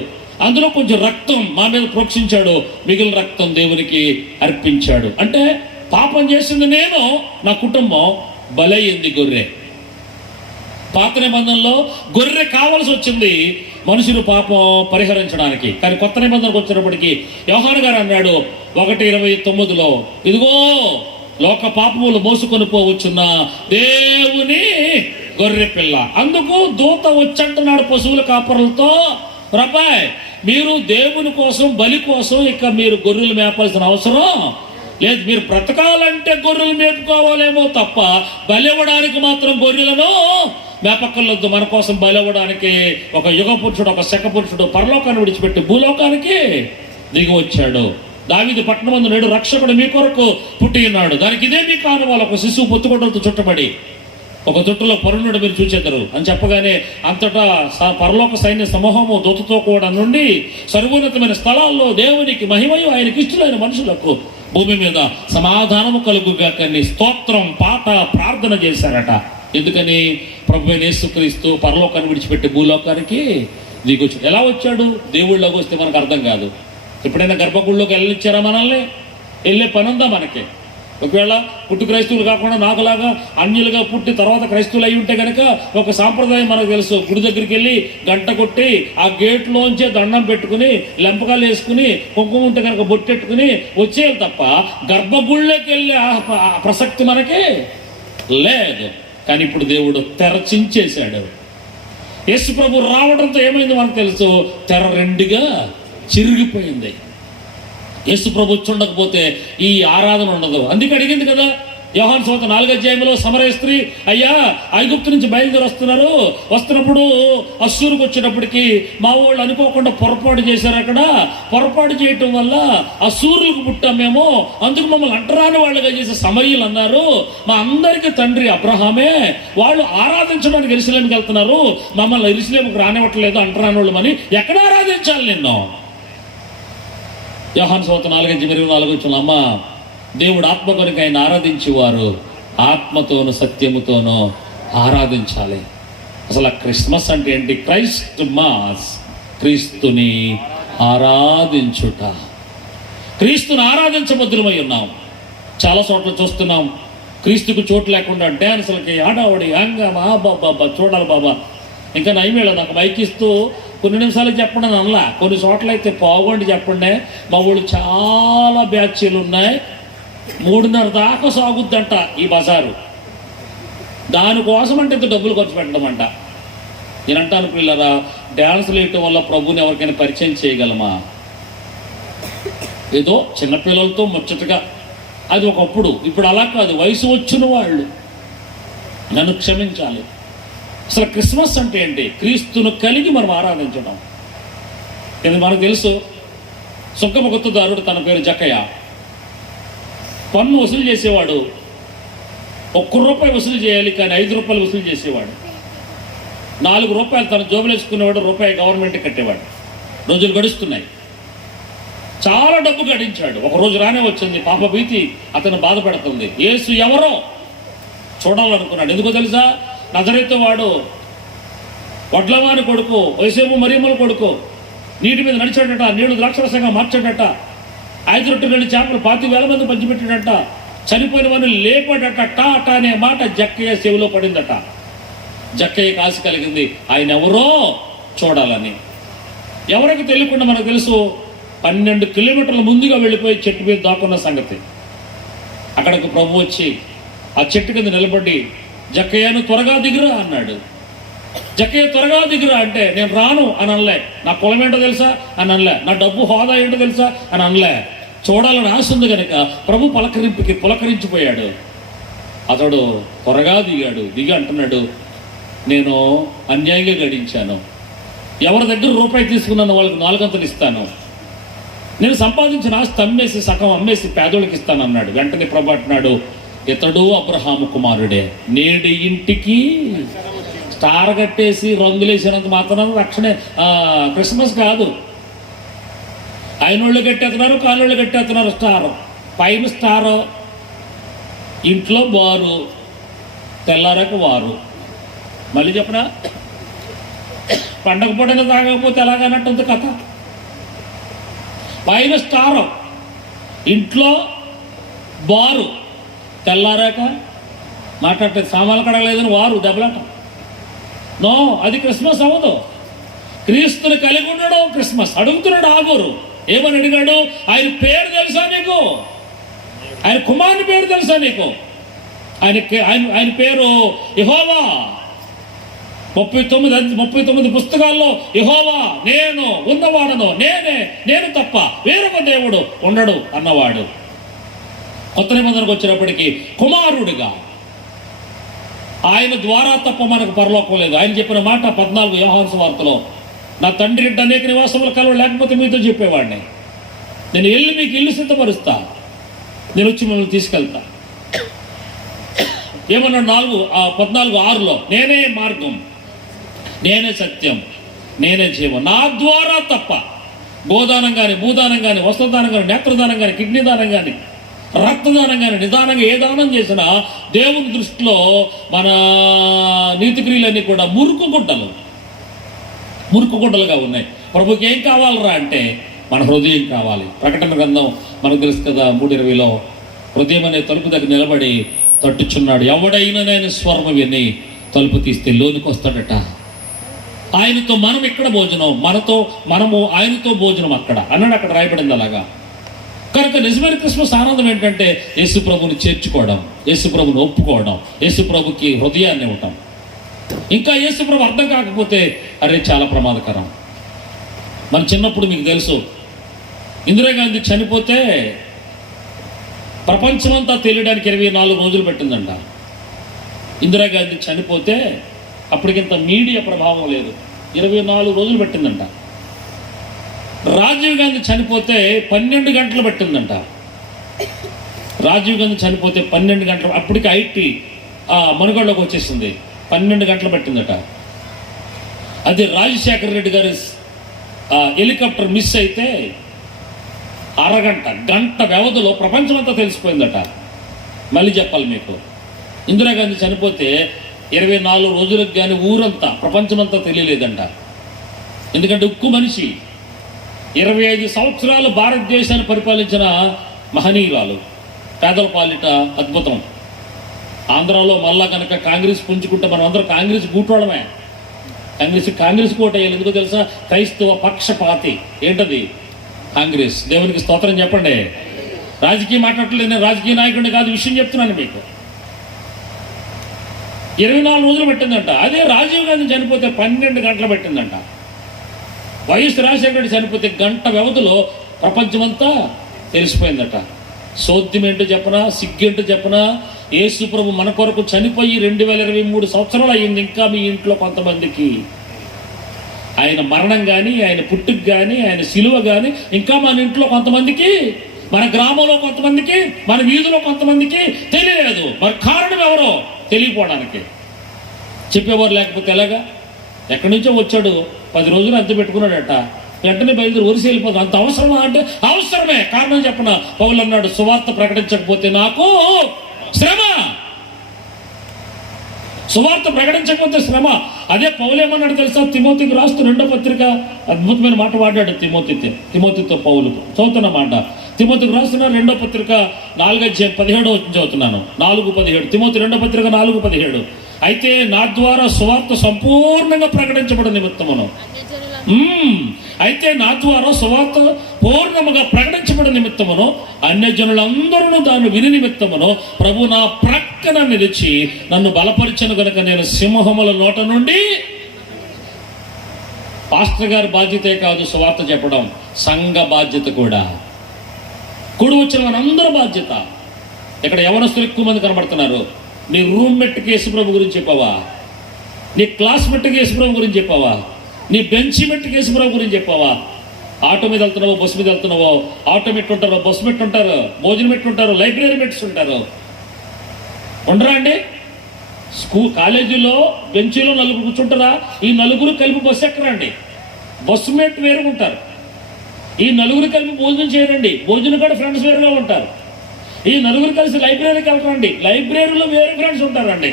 అందులో కొంచెం రక్తం మా మీద ప్రోక్షించాడు, మిగిలిన రక్తం దేవునికి అర్పించాడు. అంటే పాపం చేసింది నేను, నా కుటుంబం, బలయ్యింది గొర్రె. పాత నిబంధనలో గొర్రె కావాల్సి వచ్చింది మనుషులు పాపం పరిహరించడానికి. కానీ కొత్త నిబంధనకు వచ్చినప్పటికీ యోహాను గారు అన్నాడు 1:29, ఇదిగో లోక పాపములు మోసుకొని పోవచ్చున్న దేవుని గొర్రె పిల్ల. అందుకు దూత వచ్చంటున్నాడు పశువుల కాపరులతో, రబ్బాయ్ మీరు దేవుని కోసం బలి కోసం ఇక మీరు గొర్రెలు మేపాల్సిన అవసరం లేదు. మీరు బ్రతకాలంటే గొర్రెలు మేపుకోవాలేమో తప్ప బలివ్వడానికి మాత్రం గొర్రెలను మేపక్కర్లొద్దు. మన కోసం బలివ్వడానికి ఒక యుగ పురుషుడు, ఒక శక పురుషుడు పరలోకాన్ని విడిచిపెట్టి భూలోకానికి దిగి వచ్చాడు. దావీదు పట్టణమందు నేడు రక్షకుడు మీ కొరకు పుట్టి ఉన్నాడు. దానికి ఇదే మీ కానువాలు, ఒక శిశువు పొత్తుకొడలతో చుట్టబడి ఒక చుట్టలో పరుణుడు మీరు చూచెదరు అని చెప్పగానే అంతటా పరలోక సైన్య సమూహము దూతతో కూడా నుండి సర్వోన్నతమైన స్థలాల్లో దేవునికి మహిమయు ఆయనకి ఇష్టమైన మనుషులకు భూమి మీద సమాధానము కలుగుగాకని స్తోత్రం, పాట, ప్రార్థన చేశారట. ఎందుకని? ప్రభువైన యేసుక్రీస్తు పరలోకాన్ని విడిచిపెట్టి భూలోకానికి దిగొచ్చాడు. ఎలా వచ్చాడు? దేవుళ్ళలోకి వస్తే మనకు అర్థం కాదు. ఎప్పుడైనా గర్భగుడిలోకి వెళ్ళనిచ్చారా మనల్ని? వెళ్ళే పని ఉందా మనకి? ఒకవేళ పుట్టు క్రైస్తవులు కాకుండా నాకులాగా అన్యులుగా పుట్టి తర్వాత క్రైస్తవులు అయి ఉంటే కనుక ఒక సాంప్రదాయం మనకు తెలుసు. గుడి దగ్గరికి వెళ్ళి గంట కొట్టి ఆ గేట్లోంచే దండం పెట్టుకుని లెంపకాలు వేసుకుని కుంకుమ ఉంటే కనుక బొట్టెట్టుకుని వచ్చేయాలి తప్ప గర్భగుళ్ళకి వెళ్ళే ప్రసక్తి మనకి లేదు. కానీ ఇప్పుడు దేవుడు తెరచించేశాడు. యేసు ప్రభు రావడంతో ఏమైంది మనకు తెలుసు, తెర రెండుగా చిరిగిపోయింది. యేసు ప్రభు వచ్చి ఉండకపోతే ఈ ఆరాధన ఉండదు. అందుకే అడిగింది కదా యోహాను సువార్త 4వ అధ్యాయంలో సమరయ స్త్రీ, అయ్యా ఐగుప్తు నుంచి బయలుదేరి వస్తున్నప్పుడు అస్సూరుకు వచ్చేటప్పటికి మా వాళ్ళు అనుకోకుండా పొరపాటు చేశారు. అక్కడ పొరపాటు చేయటం వల్ల అస్సూరులకు పుట్టాం మేము, అందుకు మమ్మల్ని అంటరాని వాళ్ళుగా చేసే సమర్యులు అన్నారు. మా అందరికీ తండ్రి అబ్రహామే, వాళ్ళు ఆరాధించడానికి యెరూషలేముకి వెళ్తున్నారు, మమ్మల్ని యెరూషలేముకు రానివ్వట్లేదు అంటరాని వాళ్ళు అని. ఎక్కడ ఆరాధించాలి నిన్ను? యోహాను సువార్త 4:24 అమ్మ, దేవుడు ఆత్మ కొరకు ఆయన ఆరాధించేవారు ఆత్మతోనూ సత్యముతోనూ ఆరాధించాలి. అసలు ఆ క్రిస్మస్ అంటే ఏంటి? క్రైస్ట్ మాస్, క్రీస్తుని ఆరాధించుట. క్రీస్తుని ఆరాధించబద్దులమై ఉన్నాం. చాలా చోట్ల చూస్తున్నాం క్రీస్తుకు చోటు లేకుండా డ్యాన్సులకి, ఆడావడి, హంగామా, బాబా చూడాలి బాబా. ఇంకా నైవేళ నాకు మైక్ ఇస్తూ కొన్ని నిమిషాలు చెప్పండి అని అనలా. కొన్ని చోట్ల అయితే పావుగంట చెప్పండి. మా ఊళ్ళు చాలా బ్యాచీలు ఉన్నాయి, 3:30 దాకా సాగుద్దంట ఈ బజారు. దానికోసం అంటే ఇంత డబ్బులు ఖర్చు పెట్టడం అంట. నేనంటాను పిల్లరా, డ్యాన్సులు వేయటం వల్ల ప్రభుని ఎవరికైనా పరిచయం చేయగలమా? ఏదో చిన్నపిల్లలతో ముచ్చటగా, అది ఒకప్పుడు. ఇప్పుడు అలా కాదు, వయసు వచ్చిన వాళ్ళు. నన్ను క్షమించాలి. అసలు క్రిస్మస్ అంటే ఏంటి? క్రీస్తును కలిగి మనం ఆరాధించడం. ఇది మనకు తెలుసు. సుంకమ గుర్తుదారుడు, తన పేరు జక్కయ్య. పన్ను వసూలు చేసేవాడు. ₹1 వసూలు చేయాలి, కానీ ₹5 వసూలు చేసేవాడు. ₹4 తన జోబులు వేసుకునేవాడు, ₹1 గవర్నమెంట్కి కట్టేవాడు. రోజులు గడుస్తున్నాయి. చాలా డబ్బు గడించాడు. ఒకరోజు రానే వచ్చింది. పాప భీతి అతను బాధపడుతుంది. యేసు ఎవరో చూడాలనుకున్నాడు. ఎందుకో తెలుసా? నజరేతు వాడు, వడ్లవాని కొడుకు, యోసేపు మరియమ్మల కొడుకు, నీటి మీద నడిచాడట, నీళ్లు ద్రాక్షరసంగా మార్చాడట, 5 రొట్టెలు 2 చేపలు 25,000 మంది పంచిపెట్టాడట, చనిపోయిన వారిని లేపాడట. టా అనే మాట జక్కయ్య చెవిలో పడిందట. జక్కయ్యకి ఆశ కలిగింది, ఆయన ఎవరో చూడాలని. ఎవరికి తెలియకుండా మనకు తెలుసు, 12 కిలోమీటర్ల ముందుగా వెళ్ళిపోయి చెట్టు మీద దాక్కున్న సంగతి. అక్కడికి ప్రభు వచ్చి ఆ చెట్టు కింద నిలబడి, జక్కయ్యను త్వరగా దిగురా అన్నాడు. జక్కయ్య త్వరగా దిగురా అంటే, నేను రాను అని అనలే. నా కులం ఏంటో తెలుసా అని అనలే. నా డబ్బు హోదా ఏంటో తెలుసా అని అనలే. చూడాలని ఆశ ఉంది కనుక ప్రభు పులకరించిపోయాడు. అతడు త్వరగా దిగి అంటున్నాడు, నేను అన్యాయంగా గడించాను. ఎవరి దగ్గర ₹1 తీసుకున్నాను వాళ్ళకి 4 అంతలు ఇస్తాను. నేను సంపాదించిన ఆస్తి అమ్మేసి సగం అమ్మేసి పేదోళ్ళకి ఇస్తాను అన్నాడు. వెంటనే ప్రభు అంటున్నాడు, ఇతడు అబ్రహాము కుమారుడే, నేడు ఇంటికి స్టార్ కట్టేసి రంగులేసినంత మాత్రం రక్షణ క్రిస్మస్ కాదు. అయినోళ్ళు కట్టేస్తున్నారు, కాళ్ళోళ్ళు కట్టేస్తున్నారు స్టార్. పైన స్టార్, ఇంట్లో బారు, తెల్లారకు వారు. మళ్ళీ చెప్పనా? పండగ పూటగా తాగకపోతే ఎలాగన్నట్టుంది కథ. పైన స్టార్, ఇంట్లో బారు, తెల్లారాక మాట్లాడితే సామాన్లు కడగలేదని వారు దెబ్బలాట. నో, అది క్రిస్మస్ అవ్వదు. క్రీస్తుని కలిగి ఉండడం క్రిస్మస్. అడుగుతున్నాడు ఆగోరు. ఏమని అడిగాడు? ఆయన పేరు తెలుసా నీకు? ఆయన కుమారుని పేరు తెలుసా నీకు? ఆయన పేరు యెహోవా. 39 పుస్తకాల్లో యెహోవా నేను ఉన్నవాడను, నేను తప్ప వేరొక దేవుడు ఉండడు అన్నవాడు. కొత్త నిబంధనకు వచ్చినప్పటికీ కుమారుడిగా, ఆయన ద్వారా తప్ప మనకు పరలోకం లేదు. ఆయన చెప్పిన మాట 14 యోహాను సువార్తలో, నా తండ్రి ఇంట అనేక నివాసముల కలవ లేకపోతే మీతో చెప్పేవాడిని. నేను వెళ్ళి మీకు ఇల్లు సిద్ధపరుస్తా, నేను వచ్చి మిమ్మల్ని తీసుకెళ్తా. ఏమన్నాడు? 14:6లో, నేనే మార్గం, నేనే సత్యం, నేనే జీవం, నా ద్వారా తప్ప గోదానం కానీ, భూదానం కానీ, వస్త్రదానం కానీ, నేత్రదానం కానీ, కిడ్నీ దానం కానీ, రక్తదానం కానీ, నిదానంగా ఏ దానం చేసినా దేవుని దృష్టిలో మన నీతిక్రియలన్నీ కూడా మురుకు గుడ్డలుగా ఉన్నాయి. ప్రభుకి ఏం కావాలరా అంటే మన హృదయం కావాలి. ప్రకటన గ్రంథం మనకు తెలుసు కదా, 3:20లో, హృదయం అనే తలుపు దగ్గర నిలబడి తట్టుచున్నాడు. ఎవడైనా నేను స్వరం విని తలుపు తీస్తే లోనికి వస్తాడట. ఆయనతో మనం ఇక్కడ భోజనం, మనము ఆయనతో భోజనం అక్కడ అన్నాడు. అక్కడ రాయబడింది అలాగా. కనుక నిజమైన క్రిస్మస్ ఆనందం ఏంటంటే యేసు ప్రభుని చేర్చుకోవడం, యేసు ప్రభుని ఒప్పుకోవడం, యేసు ప్రభుకి హృదయాన్ని ఇవ్వటం. ఇంకా యేసు ప్రభు అర్థం కాకపోతే అరే చాలా ప్రమాదకరం. మన చిన్నప్పుడు మీకు తెలుసు, ఇందిరాగాంధీ చనిపోతే ప్రపంచమంతా తెలియడానికి 24 రోజులు పెట్టిందంట. ఇందిరాగాంధీ చనిపోతే అప్పటికింత మీడియా ప్రభావం లేదు, 24 రోజులు పెట్టిందంట. రాజీవ్ గాంధీ చనిపోతే 12 గంటలు పట్టిందంట. రాజీవ్ గాంధీ చనిపోతే 12 గంటలు, అప్పటికి ఐటీ మనుగడలోకి వచ్చేసింది. 12 గంటలు పట్టిందట. అది రాజశేఖర రెడ్డి గారి హెలికాప్టర్ మిస్ అయితే గంట వ్యవధిలో ప్రపంచమంతా తెలిసిపోయిందట. మళ్ళీ చెప్పాలి మీకు, ఇందిరాగాంధీ చనిపోతే 24 రోజులకు కానీ ఊరంతా ప్రపంచమంతా తెలియలేదంట. ఎందుకంటే ఉక్కు మనిషి, 25 సంవత్సరాలు భారతదేశాన్ని పరిపాలించిన మహనీయురాలు, పేదల పాలిట అద్భుతం. ఆంధ్రాలో మళ్ళా కనుక కాంగ్రెస్ పుంజుకుంటే మనం అందరం కాంగ్రెస్ కూటోడమే. కాంగ్రెస్ కోట వేయాలి. ఎందుకో తెలుసా? క్రైస్తవ పక్షపాతి. ఏంటది? కాంగ్రెస్. దేవునికి స్తోత్రం చెప్పండి. రాజకీయ మాట్లాడలేదు, నేను రాజకీయ నాయకుడిని కాదు, విషయం చెప్తున్నాను మీకు. 24 రోజులు పెట్టిందంట. అదే రాజీవ్ గాంధీ చనిపోతే 12 గంటలు పెట్టిందంట. వైఎస్ రాజశేఖర రెడ్డి చనిపోతే గంట వ్యవధిలో ప్రపంచమంతా తెలిసిపోయిందట. సోద్యం ఏంటో చెప్పనా, సిగ్గేంటో చెప్పనా, యేసు ప్రభు మన కొరకు చనిపోయి 2023 సంవత్సరాలు అయ్యింది. ఇంకా మీ ఇంట్లో కొంతమందికి ఆయన మరణం కానీ, ఆయన పుట్టుక కానీ, ఆయన సిలువ కానీ ఇంకా మన ఇంట్లో కొంతమందికి, మన గ్రామంలో కొంతమందికి, మన వీధిలో కొంతమందికి తెలియలేదు. మరి కారణం ఎవరో తెలియకపోవడానికి చెప్పేవారు లేకపోతే ఎలాగా? ఎక్కడి నుంచో వచ్చాడు, 10 రోజులు అంత పెట్టుకున్నాడట, వెంటనే బయలుదేరి ఒరిసి వెళ్ళిపోతాం. అంత అవసరమా అంటే అవసరమే. కారణం చెప్పన, పౌలు అన్నాడు, సువార్త ప్రకటించకపోతే నాకు శ్రమ. సువార్త ప్రకటించకపోతే శ్రమ. అదే పౌలు ఏమన్నాడు తెలుసా? తిమోతికి రాస్తూ 2వ పత్రిక అద్భుతమైన మాట వాడాడు తిమోతితో పౌలు. చదువుతున్న మాట, తిమోతికి రాస్తున్న 2వ పత్రిక 4:17 చదువుతున్నాను. 4:17 తిమోతి 2వ పత్రిక 4:17. అయితే నా ద్వారా సువార్త సంపూర్ణంగా ప్రకటించబడ నిమిత్తమును, అయితే నా ద్వారా సువార్త పూర్ణముగా ప్రకటించబడ నిమిత్తమును అన్యజనులందరూ దాన్ని విని నిమిత్తమును ప్రభు నా ప్రక్కన నిలిచి నన్ను బలపరిచను గనుక నేను సింహముల నోట నుండి. పాస్టర్ గారి బాధ్యతే కాదు సువార్త చెప్పడం, సంఘ బాధ్యత కూడా. కూడి వచ్చిన మనందరూ బాధ్యత. ఇక్కడ యవనస్తులు ఎక్కువ మంది కనబడుతున్నారు. నీ రూమ్మేట్కి యేసుప్రభు గురించి చెప్పావా? నీ క్లాస్మేట్కి యేసుప్రభు గురించి చెప్పావా? నీ బెంచ్ మెట్కి యేసుప్రభు గురించి చెప్పావా? ఆటో మీద వెళ్తున్నావో, బస్సు మీద వెళ్తున్నావో, ఆటో మెట్ ఉంటారో, బస్సు మెట్ ఉంటారు, భోజనం మెట్ ఉంటారు, లైబ్రరీ మెట్స్ ఉంటారు. ఉండరా అండి? కాలేజీలో బెంచీలో 4 కూర్చుంటారా? ఈ 4 కలిపి బస్సు ఎక్కరండి. బస్సు మెట్ వేరుగా ఉంటారు. ఈ 4 కలిపి భోజనం చేయరండి. భోజనం కూడా ఫ్రెండ్స్ వేరుగా ఉంటారు. ఈ 4 కలిసి లైబ్రరీకి వెళ్తారండి. లైబ్రరీలో వేరే ఫ్రెండ్స్ ఉంటారండి.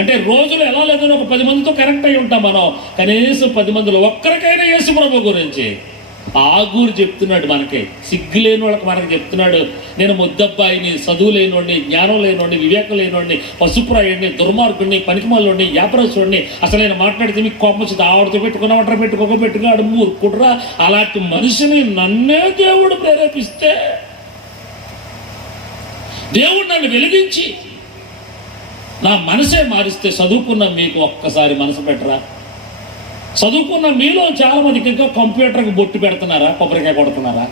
అంటే రోజులు ఎలా లేదని ఒక 10 మందితో కనెక్ట్ అయి ఉంటాం మనం. కనీసం 10 మందిలో ఒక్కరికైనా యేసు ప్రభు గురించి ఆగూరు చెప్తున్నాడు. మనకి సిగ్గు లేని వాళ్ళకి మనకి చెప్తున్నాడు, నేను ముద్దబ్బాయిని, చదువు లేనివాడిని, జ్ఞానం లేనివాడిని, వివేకం లేనివాడిని, పశుప్రాయుడిని, దుర్మార్గుడిని, పనికిమాలని, వ్యాపారస్తుడిని. అసలు నేను మాట్లాడితే మీకు కోపం వచ్చింది. ఆవిడతో పెట్టుకున్నామంటారా, పెట్టుకోబెట్టుకున్నాడు మూర్ఖుడురా. అలాంటి మనిషిని నన్నే దేవుడు ప్రేరేపిస్తే, దేవుడు నన్ను వెలిగించి నా మనసే మారిస్తే, చదువుకున్న మీకు ఒక్కసారి మనసు పెట్టరా? చదువుకున్న మీలో చాలా మందికి ఇంకా కంప్యూటర్కి బొట్టు పెడుతున్నారా, కొబ్బరికాయ కొడుతున్నారా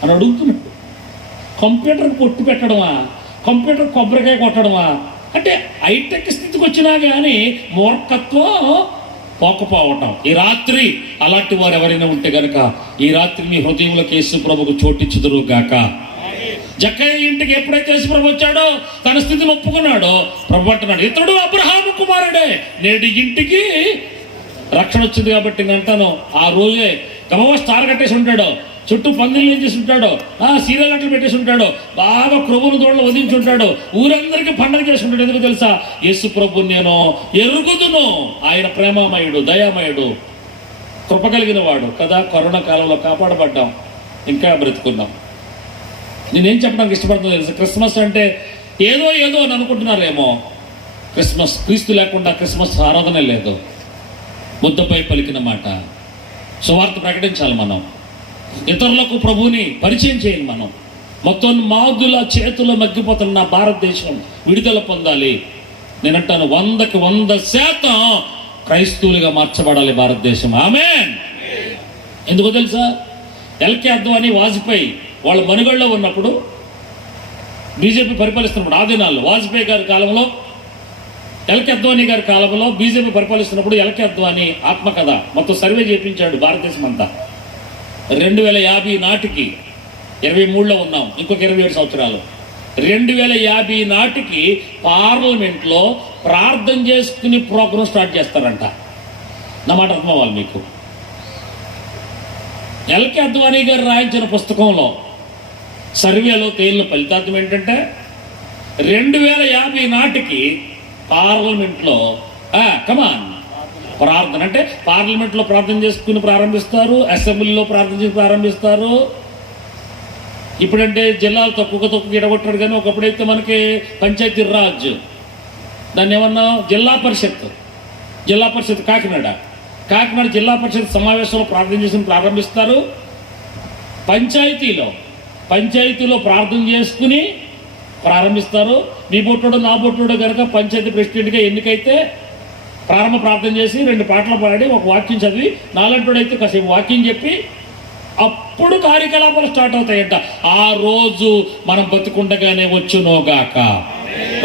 అని అడుగుతున్నాడు. కంప్యూటర్కి బొట్టు పెట్టడమా, కంప్యూటర్ కొబ్బరికాయ కొట్టడమా? అంటే హైటెక్ స్థితికి వచ్చినా కానీ మూర్ఖత్వం పోకపోవటం. ఈ రాత్రి అలాంటి వారు ఎవరైనా ఉంటే గనక ఈ రాత్రి మీ హృదయంలోకి యేసు ప్రభుకు చోటిచ్చుదురు గాక. జక్కయ్య ఇంటికి ఎప్పుడైతే యేసు ప్రభు వచ్చాడో, తన స్థితిని ఒప్పుకున్నాడో, ప్రభు అంటున్నాడు, ఇతడు అబ్రహాము కుమారుడే, నేడు ఇంటికి రక్షణ వచ్చింది. కాబట్టి నేను అంటాను, ఆ రోజే గబవ స్టార్ కట్టేసి ఉంటాడు, చుట్టూ పందిళ్ళు ఏం చేసి ఉంటాడు, సీరియల్ అట్లు పెట్టేసి ఉంటాడు, బాగా ప్రభువుని తోడలో వదిలించి ఉంటాడు, ఊరందరికీ పండగ చేసి ఉంటాడు. ఎందుకు తెలుసా? యేసు ప్రభు నేను ఎరుగుదును, ఆయన ప్రేమమయుడు, దయామయుడు, కృప కలిగిన వాడు కదా. కరోనా కాలంలో కాపాడబడ్డాం, ఇంకా బ్రతుకున్నాం. నేనేం చెప్పడానికి ఇష్టపడుతుందో తెలుసు? క్రిస్మస్ అంటే ఏదో అని అనుకుంటున్నారేమో. క్రిస్మస్, క్రీస్తు లేకుండా క్రిస్మస్ ఆరాధన లేదు. ముద్దపై పలికిన మాట. సువార్త ప్రకటించాలి మనం, ఇతరులకు ప్రభువుని పరిచయం చేయాలి మనం. మొత్తం మాదుల చేతుల్లో మగ్గిపోతున్న భారతదేశం విడుదల పొందాలి. నేనంటాను 100కి 100% క్రైస్తవులుగా మార్చబడాలి భారతదేశం. ఆమేన్. ఎందుకో తెలుసా? ఎల్కే అద్వానీ, వాజ్పేయి వాళ్ళ మనుగడలో ఉన్నప్పుడు, బీజేపీ పరిపాలిస్తున్నప్పుడు, ఆ దినాల్లో వాజ్పేయి గారి కాలంలో, ఎల్కే అద్వానీ గారి కాలంలో బీజేపీ పరిపాలిస్తున్నప్పుడు ఎల్కే అద్వానీ ఆత్మకథ మొత్తం సర్వే చేయించాడు భారతదేశం అంతా. 2050 నాటికి, 23లో ఉన్నాం, ఇంకొక 27 సంవత్సరాలు, 2050 నాటికి పార్లమెంట్లో ప్రార్థన చేసుకుని ప్రోగ్రాం స్టార్ట్ చేస్తారంట. నా మాట అర్థం అవ్వాలి మీకు. ఎల్కే అద్వానీ గారు రాయించిన పుస్తకంలో సర్వేలో తేలిన ఫలితార్థం ఏంటంటే 2050 నాటికి పార్లమెంట్లో ప్రార్థన, అంటే పార్లమెంట్లో ప్రార్థన చేసుకుని ప్రారంభిస్తారు, అసెంబ్లీలో ప్రార్థన చేసి ప్రారంభిస్తారు. ఇప్పుడంటే జిల్లాలు తక్కువ ఎడగొట్టాడు, కానీ ఒకప్పుడైతే మనకి పంచాయతీ రాజ్, దాన్ని ఏమన్నా జిల్లా పరిషత్ కాకినాడ జిల్లా పరిషత్ సమావేశంలో ప్రార్థన చేసి ప్రారంభిస్తారు. పంచాయతీలో ప్రార్థన చేసుకుని ప్రారంభిస్తారు. నీ బొట్టుడు నా బొట్టుడు కనుక పంచాయతీ ప్రెసిడెంట్గా ఎన్నికైతే ప్రారంభ ప్రార్థన చేసి 2 పాటలు పాడి ఒక వాక్యం చదివి, నాలంటోడైతే కాసేపు వాక్యం చెప్పి అప్పుడు కార్యకలాపాలు స్టార్ట్ అవుతాయంట. ఆ రోజు మనం బతుకుండగానే వచ్చునోగాక.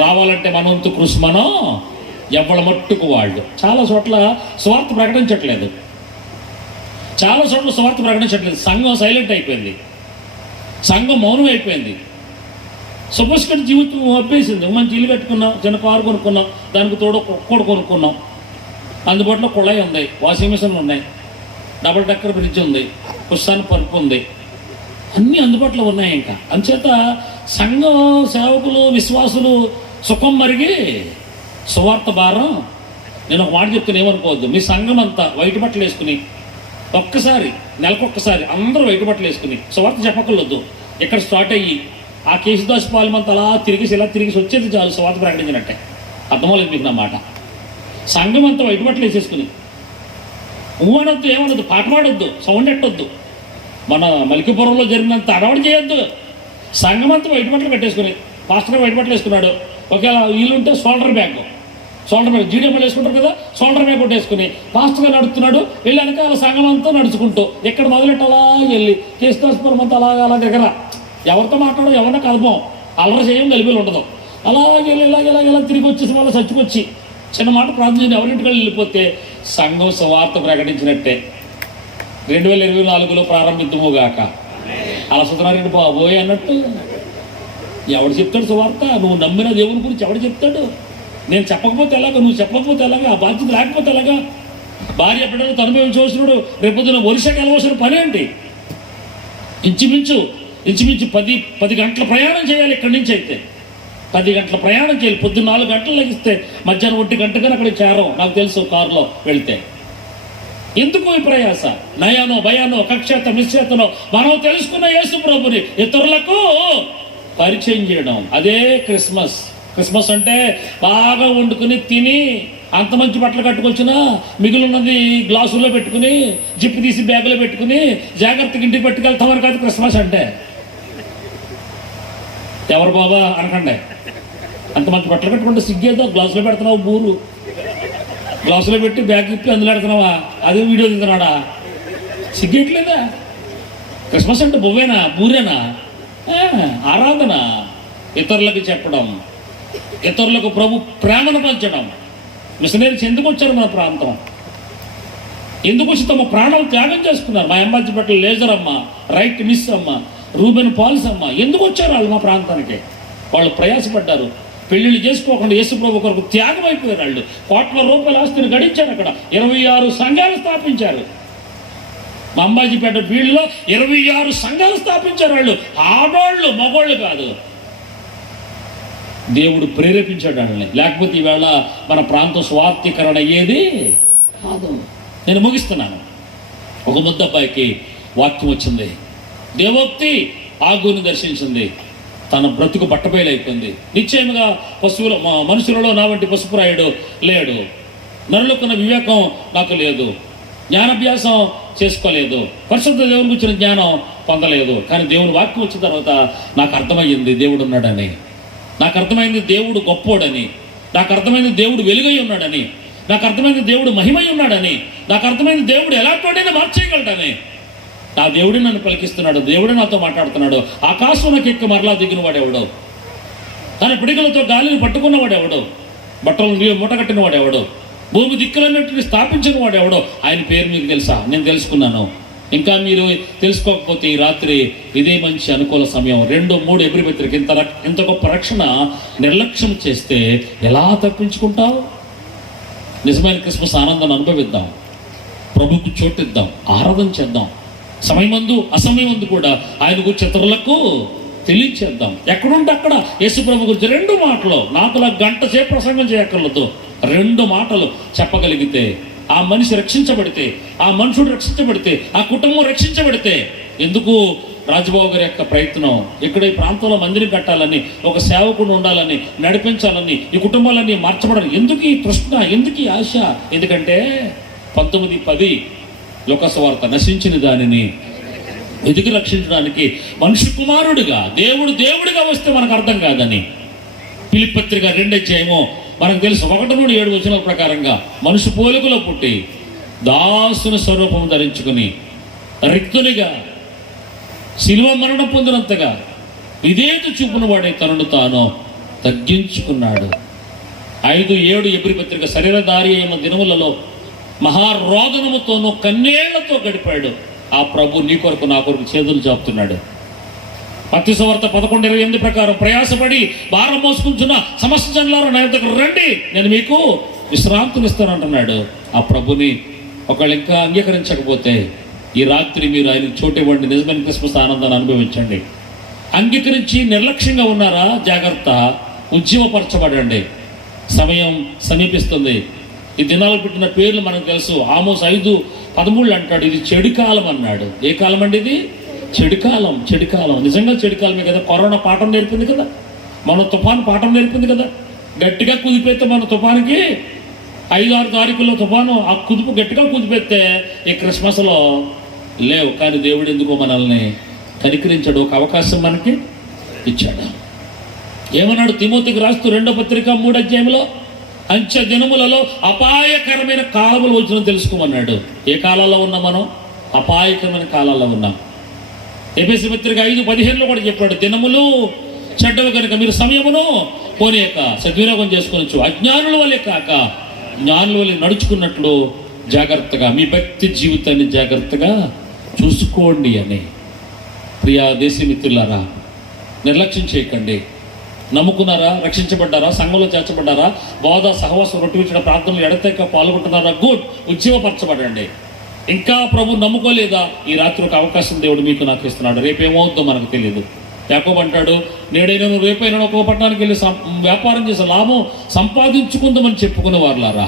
రావాలంటే మనంతు కృషి మనం ఎవ్వడ మట్టుకు వాళ్ళు. చాలా చోట్ల స్వార్థ ప్రకటించట్లేదు. చాలా చోట్ల సువార్త ప్రకటించట్లేదు. సంఘం సైలెంట్ అయిపోయింది, సంఘం మౌనం అయిపోయింది. సొఫిస్టికేటెడ్ జీవితం అప్పేసింది. మంచి ఇల్లు కట్టుకున్నాం, చిన్న కారు కొనుక్కున్నాం, దానికి తోడు కుక్కడు కొనుక్కున్నాం, అందుబాటులో కుళాయి ఉంది, వాషింగ్ మిషన్లు ఉన్నాయి, డబుల్ డక్కర్ ఫ్రిడ్జ్ ఉంది, పుస్తకానికి పరుపు ఉంది, అన్నీ అందుబాటులో ఉన్నాయి. ఇంకా అంచేత సంఘం సేవకులు విశ్వాసులు సుఖం మరిగి సువార్త భారం. నేను ఒక మాట చెప్తాను, ఏమనుకోవద్దు. మీ సంఘం అంతా వైట్ బట్టలు వేసుకుని ఒక్కసారి నెలకొక్కసారి అందరూ వైట్ బట్టలు వేసుకుని సువార్త చెప్పకూడదు. ఇక్కడ స్టార్ట్ అయ్యి ఆ కేశుదాస్ పాలెం అంతా అలా తిరిగేసి ఇలా తిరిగేసి వచ్చేది చాలు, సువార్త ప్రకటించినట్టే. అర్థమవులేదు మీకు నా మాట? సంఘం అంతా వైట్ బట్టలు వేసేసుకుని ఊహనొద్దు, ఏమనొద్దు, పాట పాడొద్దు, సౌండ్ ఎట్టొద్దు, మన మలికిపురంలో జరిగినంత అడవాడు చేయొద్దు. సంఘం అంతా వైట్ బట్టలు పెట్టేసుకుని పాస్టర్ వైట్ బట్టలు వేసుకున్నాడు, ఒకవేళ వీళ్ళుంటే షోల్డర్ బ్యాగ్ జీడిఎంలు వేసుకుంటారు కదా, షోల్డర్ బ్యాగ్ కొట్టేసుకుని పాస్టర్గా నడుస్తున్నాడు. వెళ్ళాక అలా సంఘం అంతా నడుచుకుంటూ ఎక్కడ మొదలెట్టు అలా వెళ్ళి కేశదాస్పురం అంతా అలా దగ్గర ఎవరితో మాట్లాడో ఎవరినా కలపం, అల్లరి చేయం, గలిపేలు ఉండదు. అలాగే ఇలా తిరిగి వచ్చేసి వాళ్ళ చచ్చుకొచ్చి చిన్న మాట ప్రార్థన ఎవరింటికి వెళ్ళిపోతే సంఘం సువార్త ప్రకటించినట్టే. 2024లో ప్రారంభిద్దుముగాక. అలా సుతనారెడ్డి బాబోయ్ అన్నట్టు ఎవడు చెప్తాడు సువార్త? నువ్వు నమ్మిన దేవుని గురించి ఎవడు చెప్తాడు? నేను చెప్పకపోతే ఎలాగా, నువ్వు చెప్పకపోతే ఎలాగా, ఆ బాధ్యత లేకపోతే ఎలాగా? భార్య బిడ్డలు తనుభవం చూసినాడు, రేపొద్దున వరుసకి వెళ్ళవలసిన పని ఏంటి? ఇంచుమించు 10 గంటల ప్రయాణం చేయాలి ఇక్కడి నుంచి. అయితే 10 గంటల ప్రయాణం చేయాలి. పొద్దున్న 4 గంటలు లెగిస్తే మధ్యాహ్నం 1 గంటగా అక్కడికి చేరం. నాకు తెలుసు, కారులో వెళ్తే. ఎందుకు ఈ ప్రయాస? నయానో భయానో కక్షత మిశ్చేతనో మనం తెలుసుకున్న యేసు ప్రభుని ఇతరులకు పరిచయం చేయడం, అదే క్రిస్మస్. క్రిస్మస్ అంటే బాగా వండుకుని తిని అంత మంచి బట్టలు కట్టుకొచ్చినా మిగిలినది గ్లాసుల్లో పెట్టుకుని జిప్పు తీసి బ్యాగులో పెట్టుకుని జాగ్రత్తగా ఇంటికి పట్టుకెళ్తామని కాదు క్రిస్మస్ అంటే. ఎవరు బాబా అనకండి, అంత మంచి బట్టలు కట్టుకుంటే సిగ్గేదో, గ్లాసులో పెడుతున్నావు బూరు, గ్లాసులో పెట్టి బ్యాగ్ ఇప్పి అందులో పెడుతున్నావా, అదే వీడియో తింటున్నాడా? సిగ్గేట్లేదా? క్రిస్మస్ అంటే బొవ్వేనా, బూరేనా? ఆరాధన, ఇతరులకు చెప్పడం, ఇతరులకు ప్రభు ప్రేమను పంచడం. మిషనరీస్ ఎందుకు వచ్చారు మన ప్రాంతం? ఎందుకు వచ్చి తమ ప్రాణం త్యాగం చేసుకున్నారు? మా అంబాజీపేటలో లేజర్ అమ్మ, రైట్ మిస్ అమ్మ, రూబెన్ పాల్స్ అమ్మ, ఎందుకు వచ్చారు వాళ్ళు మా ప్రాంతానికి? వాళ్ళు ప్రయాసపడ్డారు, పెళ్లిళ్ళు చేసుకోకుండా యేసు ప్రభు కొరకు త్యాగం అయిపోయారు. వాళ్ళు కోట్ల రూపాయల ఆస్తిని గడించారు. అక్కడ 26 సంఘాలు స్థాపించారు. మా అంబాజీపేట వీళ్ళలో 26 సంఘాలు స్థాపించారు. వాళ్ళు ఆడోళ్ళు, మగోళ్ళు కాదు. దేవుడు ప్రేరేపించాడు వాళ్ళని, లేకపోతే ఈవేళ మన ప్రాంతం స్వార్థీకరణ అయ్యేది కాదు. నేను ముగిస్తున్నాను. ఒక ముద్దబ్బాయికి వాక్యం వచ్చింది, దేవోక్తి ఆగుని దర్శించింది, తన బ్రతుకు బట్టబయలైపోయింది. నిశ్చయముగా మనుషులలో నా వంటి పసుపురాయుడు లేడు, నరులకున్న వివేకం నాకు లేదు, జ్ఞానాభ్యాసం చేసుకోలేదు, పరిశుద్ధ దేవుని గురించిన జ్ఞానం పొందలేదు. కానీ దేవుని వాక్యం వచ్చిన తర్వాత నాకు అర్థమయ్యింది దేవుడు ఉన్నాడని, నాకు అర్థమైంది దేవుడు గొప్పోడని, నాకు అర్థమైంది దేవుడు వెలుగై ఉన్నాడని, నాకు అర్థమైంది దేవుడు మహిమై ఉన్నాడని, నాకు అర్థమైంది దేవుడు ఎలాంటివాడైనా మార్చేయగలడని. నా దేవుడే నన్ను పలికిస్తున్నాడు, దేవుడే నాతో మాట్లాడుతున్నాడు. ఆకాశంలోకి ఎక్కి మరలా దిగిన వాడెవడో, తన పిడికలతో గాలిని పట్టుకున్న వాడెవడో, బట్టలు మూటగట్టిన వాడెవడో, భూమి దిక్కులన్నింటినీ స్థాపించిన వాడెవడో, ఆయన పేరు మీకు తెలుసా? నేను తెలుసుకున్నాను. ఇంకా మీరు తెలుసుకోకపోతే ఈ రాత్రి ఇదే మంచి అనుకూల సమయం. 2-3 ఎబ్రీ పత్రిక. ఇంత గొప్ప రక్షణ నిర్లక్ష్యం చేస్తే ఎలా తప్పించుకుంటావు? నిజమైన క్రిస్మస్ ఆనందాన్ని అనుభవిద్దాం, ప్రభుకు చోటిద్దాం, ఆరాధన చేద్దాం. సమయమందు అసమయమందు కూడా ఆయన గురించి ఇతరులకు తెలియచేద్దాం. ఎక్కడుంటే అక్కడ యేసు ప్రభు గురించి 2 మాటలు, నాకులా గంట సేపు ప్రసంగం చేయక్కర్లేదు, 2 మాటలు చెప్పగలిగితే ఆ మనిషి రక్షించబడితే, ఆ మనుషుడు రక్షించబడితే, ఆ కుటుంబం రక్షించబడితే. ఎందుకు రాజబాబు గారి యొక్క ప్రయత్నం ఇక్కడ ఈ ప్రాంతంలో మందిరం కట్టాలని, ఒక సేవకుడు ఉండాలని, నడిపించాలని, ఈ కుటుంబాలన్నీ మార్చబడాలి. ఎందుకు ఈ తృష్ణ, ఎందుకు ఈ ఆశ? ఎందుకంటే 19:10 లోకసువార్త నశించిన దానిని వెతికి రక్షించడానికి మనిషి కుమారుడిగా దేవుడిగా వస్తే మనకు అర్థం కాదని. ఫిలిప్పీ పత్రిక 2వ అధ్యాయము మనకు తెలుసు, 1-7 వచనాల ప్రకారంగా మనిషి పోలికలో పుట్టి దాసుని స్వరూపం ధరించుకుని రిక్తునిగా శిలువ మరణం పొందినంతగా విధేయత చూపున వాడే తనను తాను తగ్గించుకున్నాడు. 5-7 ఎబ్రీ పత్రిక శరీరధారి అయిన దినములలో మహారోదనముతోనూ కన్నీళ్లతో గడిపాడు. ఆ ప్రభు నీ కొరకు నా కొరకు చేతులు చాపుతున్నాడు. మత్తయి సువార్త 11:28 ప్రకారం ప్రయాసపడి భారం మోసుకుంటున్న సమస్త జనులారా నా యొద్దకు రండి, నేను మీకు విశ్రాంతినిస్తానంటున్నాడు. ఆ ప్రభుని ఒకళ్ళు ఇంకా అంగీకరించకపోతే ఈ రాత్రి మీరు ఆయనకు చోటు ఇవ్వండి, నిజమైన క్రిస్మస్ ఆనందాన్ని అనుభవించండి. అంగీకరించి నిర్లక్ష్యంగా ఉన్నారా? జాగ్రత్త, ఉజ్జీవపరచబడండి. సమయం సమీపిస్తుంది. ఈ దినాలు పెట్టిన పేర్లు మనకు తెలుసు. ఆమోస్ 5:13 అంటాడు, ఇది చెడు కాలం అన్నాడు. ఏ కాలం అండి ఇది? చెడు కాలం. చెడు కాలం నిజంగా చెడు కాలమే కదా. కరోనా పాఠం నేర్పింది కదా, మన తుఫాను పాఠం నేర్పింది కదా. గట్టిగా కుదిపెడితే మన తుఫానికి 5-6 తారీఖుల్లో తుఫాను ఆ కుదుపు గట్టిగా కుదిపెడితే ఈ క్రిస్మస్లో లేవు. కానీ దేవుడు ఎందుకో మనల్ని కనికరించాడు, ఒక అవకాశం మనకి ఇచ్చాడు. ఏమన్నాడు? తిమోతికి రాస్తూ 2వ పత్రిక 3వ అధ్యాయంలో, అంచె దినములలో అపాయకరమైన కాలములు వచ్చిన తెలుసుకోమన్నాడు. ఏ కాలాల్లో ఉన్నాం మనం? అపాయకరమైన కాలాల్లో ఉన్నాం. ఎఫెసీ పత్రిక 5:15 కూడా చెప్పాడు, దినములు చెడ్డవి కనుక మీరు సమయమును పోనీయక సద్వినియోగం చేసుకోవచ్చు, అజ్ఞానుల వల్లే కాక జ్ఞానుల వల్లే నడుచుకున్నట్లు జాగ్రత్తగా మీ భక్తి జీవితాన్ని జాగ్రత్తగా చూసుకోండి అని. ప్రియా దేశమిత్రులారా, నిర్లక్ష్యం చేయకండి. నమ్ముకున్నారా? రక్షించబడ్డారా? సంఘంలో చేర్చబడ్డారా? బోధ, సహవాసం, రొట్టించడం, ప్రార్థనలు ఎడతెక్క పాల్గొంటున్నారా? గుడ్, ఉజ్జీవపరచబడండి. ఇంకా ప్రభు నమ్ముకోలేదా? ఈ రాత్రి ఒక అవకాశం దేవుడు మీకు నాకు ఇస్తున్నాడు. రేపేమవుద్దో మనకు తెలియదు. యాకోబు అంటాడు, నేడైనా రేపైనా ఒక్కొక్క పట్టణానికి వెళ్ళి వ్యాపారం చేసే లాభం సంపాదించుకుందామని చెప్పుకునే వారులారా,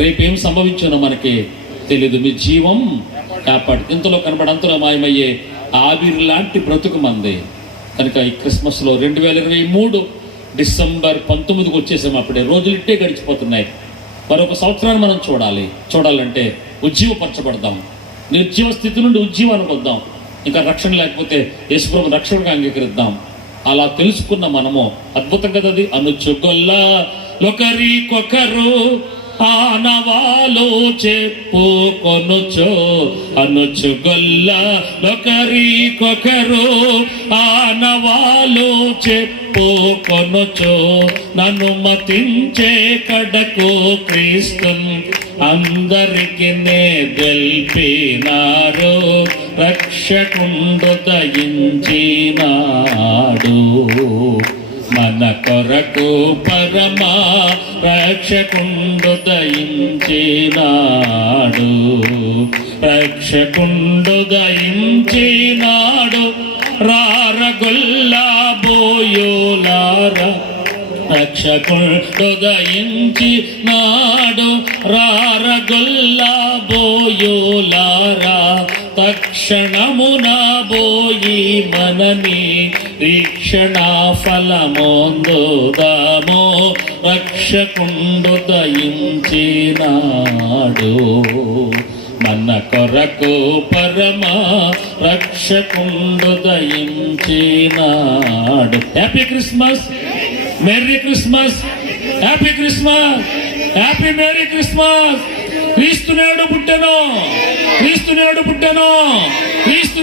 రేపేం సంభవించునో మనకి తెలియదు. మీ జీవం కాపాడు. ఇంతలో కనబడి అంతలో మాయమయ్యే ఆవిరి లాంటి బ్రతుకు మంది. కనుక ఈ క్రిస్మస్లో 2023 డిసెంబర్ 19కి వచ్చేసాము. అప్పుడే రోజులు ఇట్టే గడిచిపోతున్నాయి. మరొక సంవత్సరాన్ని మనం చూడాలంటే ఉజ్జీవపరచబడదాం. నిర్జీవ స్థితి నుండి ఉజ్జీవానికి వద్దాం. ఇంకా రక్షణ లేకపోతే యేసుప్రభుని రక్షణగా అంగీకరిద్దాం. అలా తెలుసుకున్న మనము అద్భుతం కదా అది. అనుచుగొల్లా ఒకరికొకరు ఆనవాలు చెప్పుకొనుచో, అనుచుగొల్ల ఒకరికొకరు ఆనవాలు చెప్పుకొనుచో, నన్ను మతించే కడకు క్రీస్తున్ అందరికి నే గెల్పినారు, రక్షకుండు దయించినాడు. మన కొరకు పరమా రక్షకుండు దయించినాడు, రక్షకుండు దయించినాడు. రారగొల్లా బోయోలారా, రక్షకుండు దయించినాడు. రారగొల్లా బోయోలారా, తక్షణమున బోయి మనని వీక్షణ ఫలమొందుదాము, రక్షకుండు దయించినాడు. మన కొరకు పరమా రక్షకుండు దయించినాడు. Happy Christmas, merry Christmas, happy Christmas, happy merry Christmas. క్రీస్తు నేడు పుట్టెను, క్రీస్తు నేడు పుట్టెను, క్రీస్తు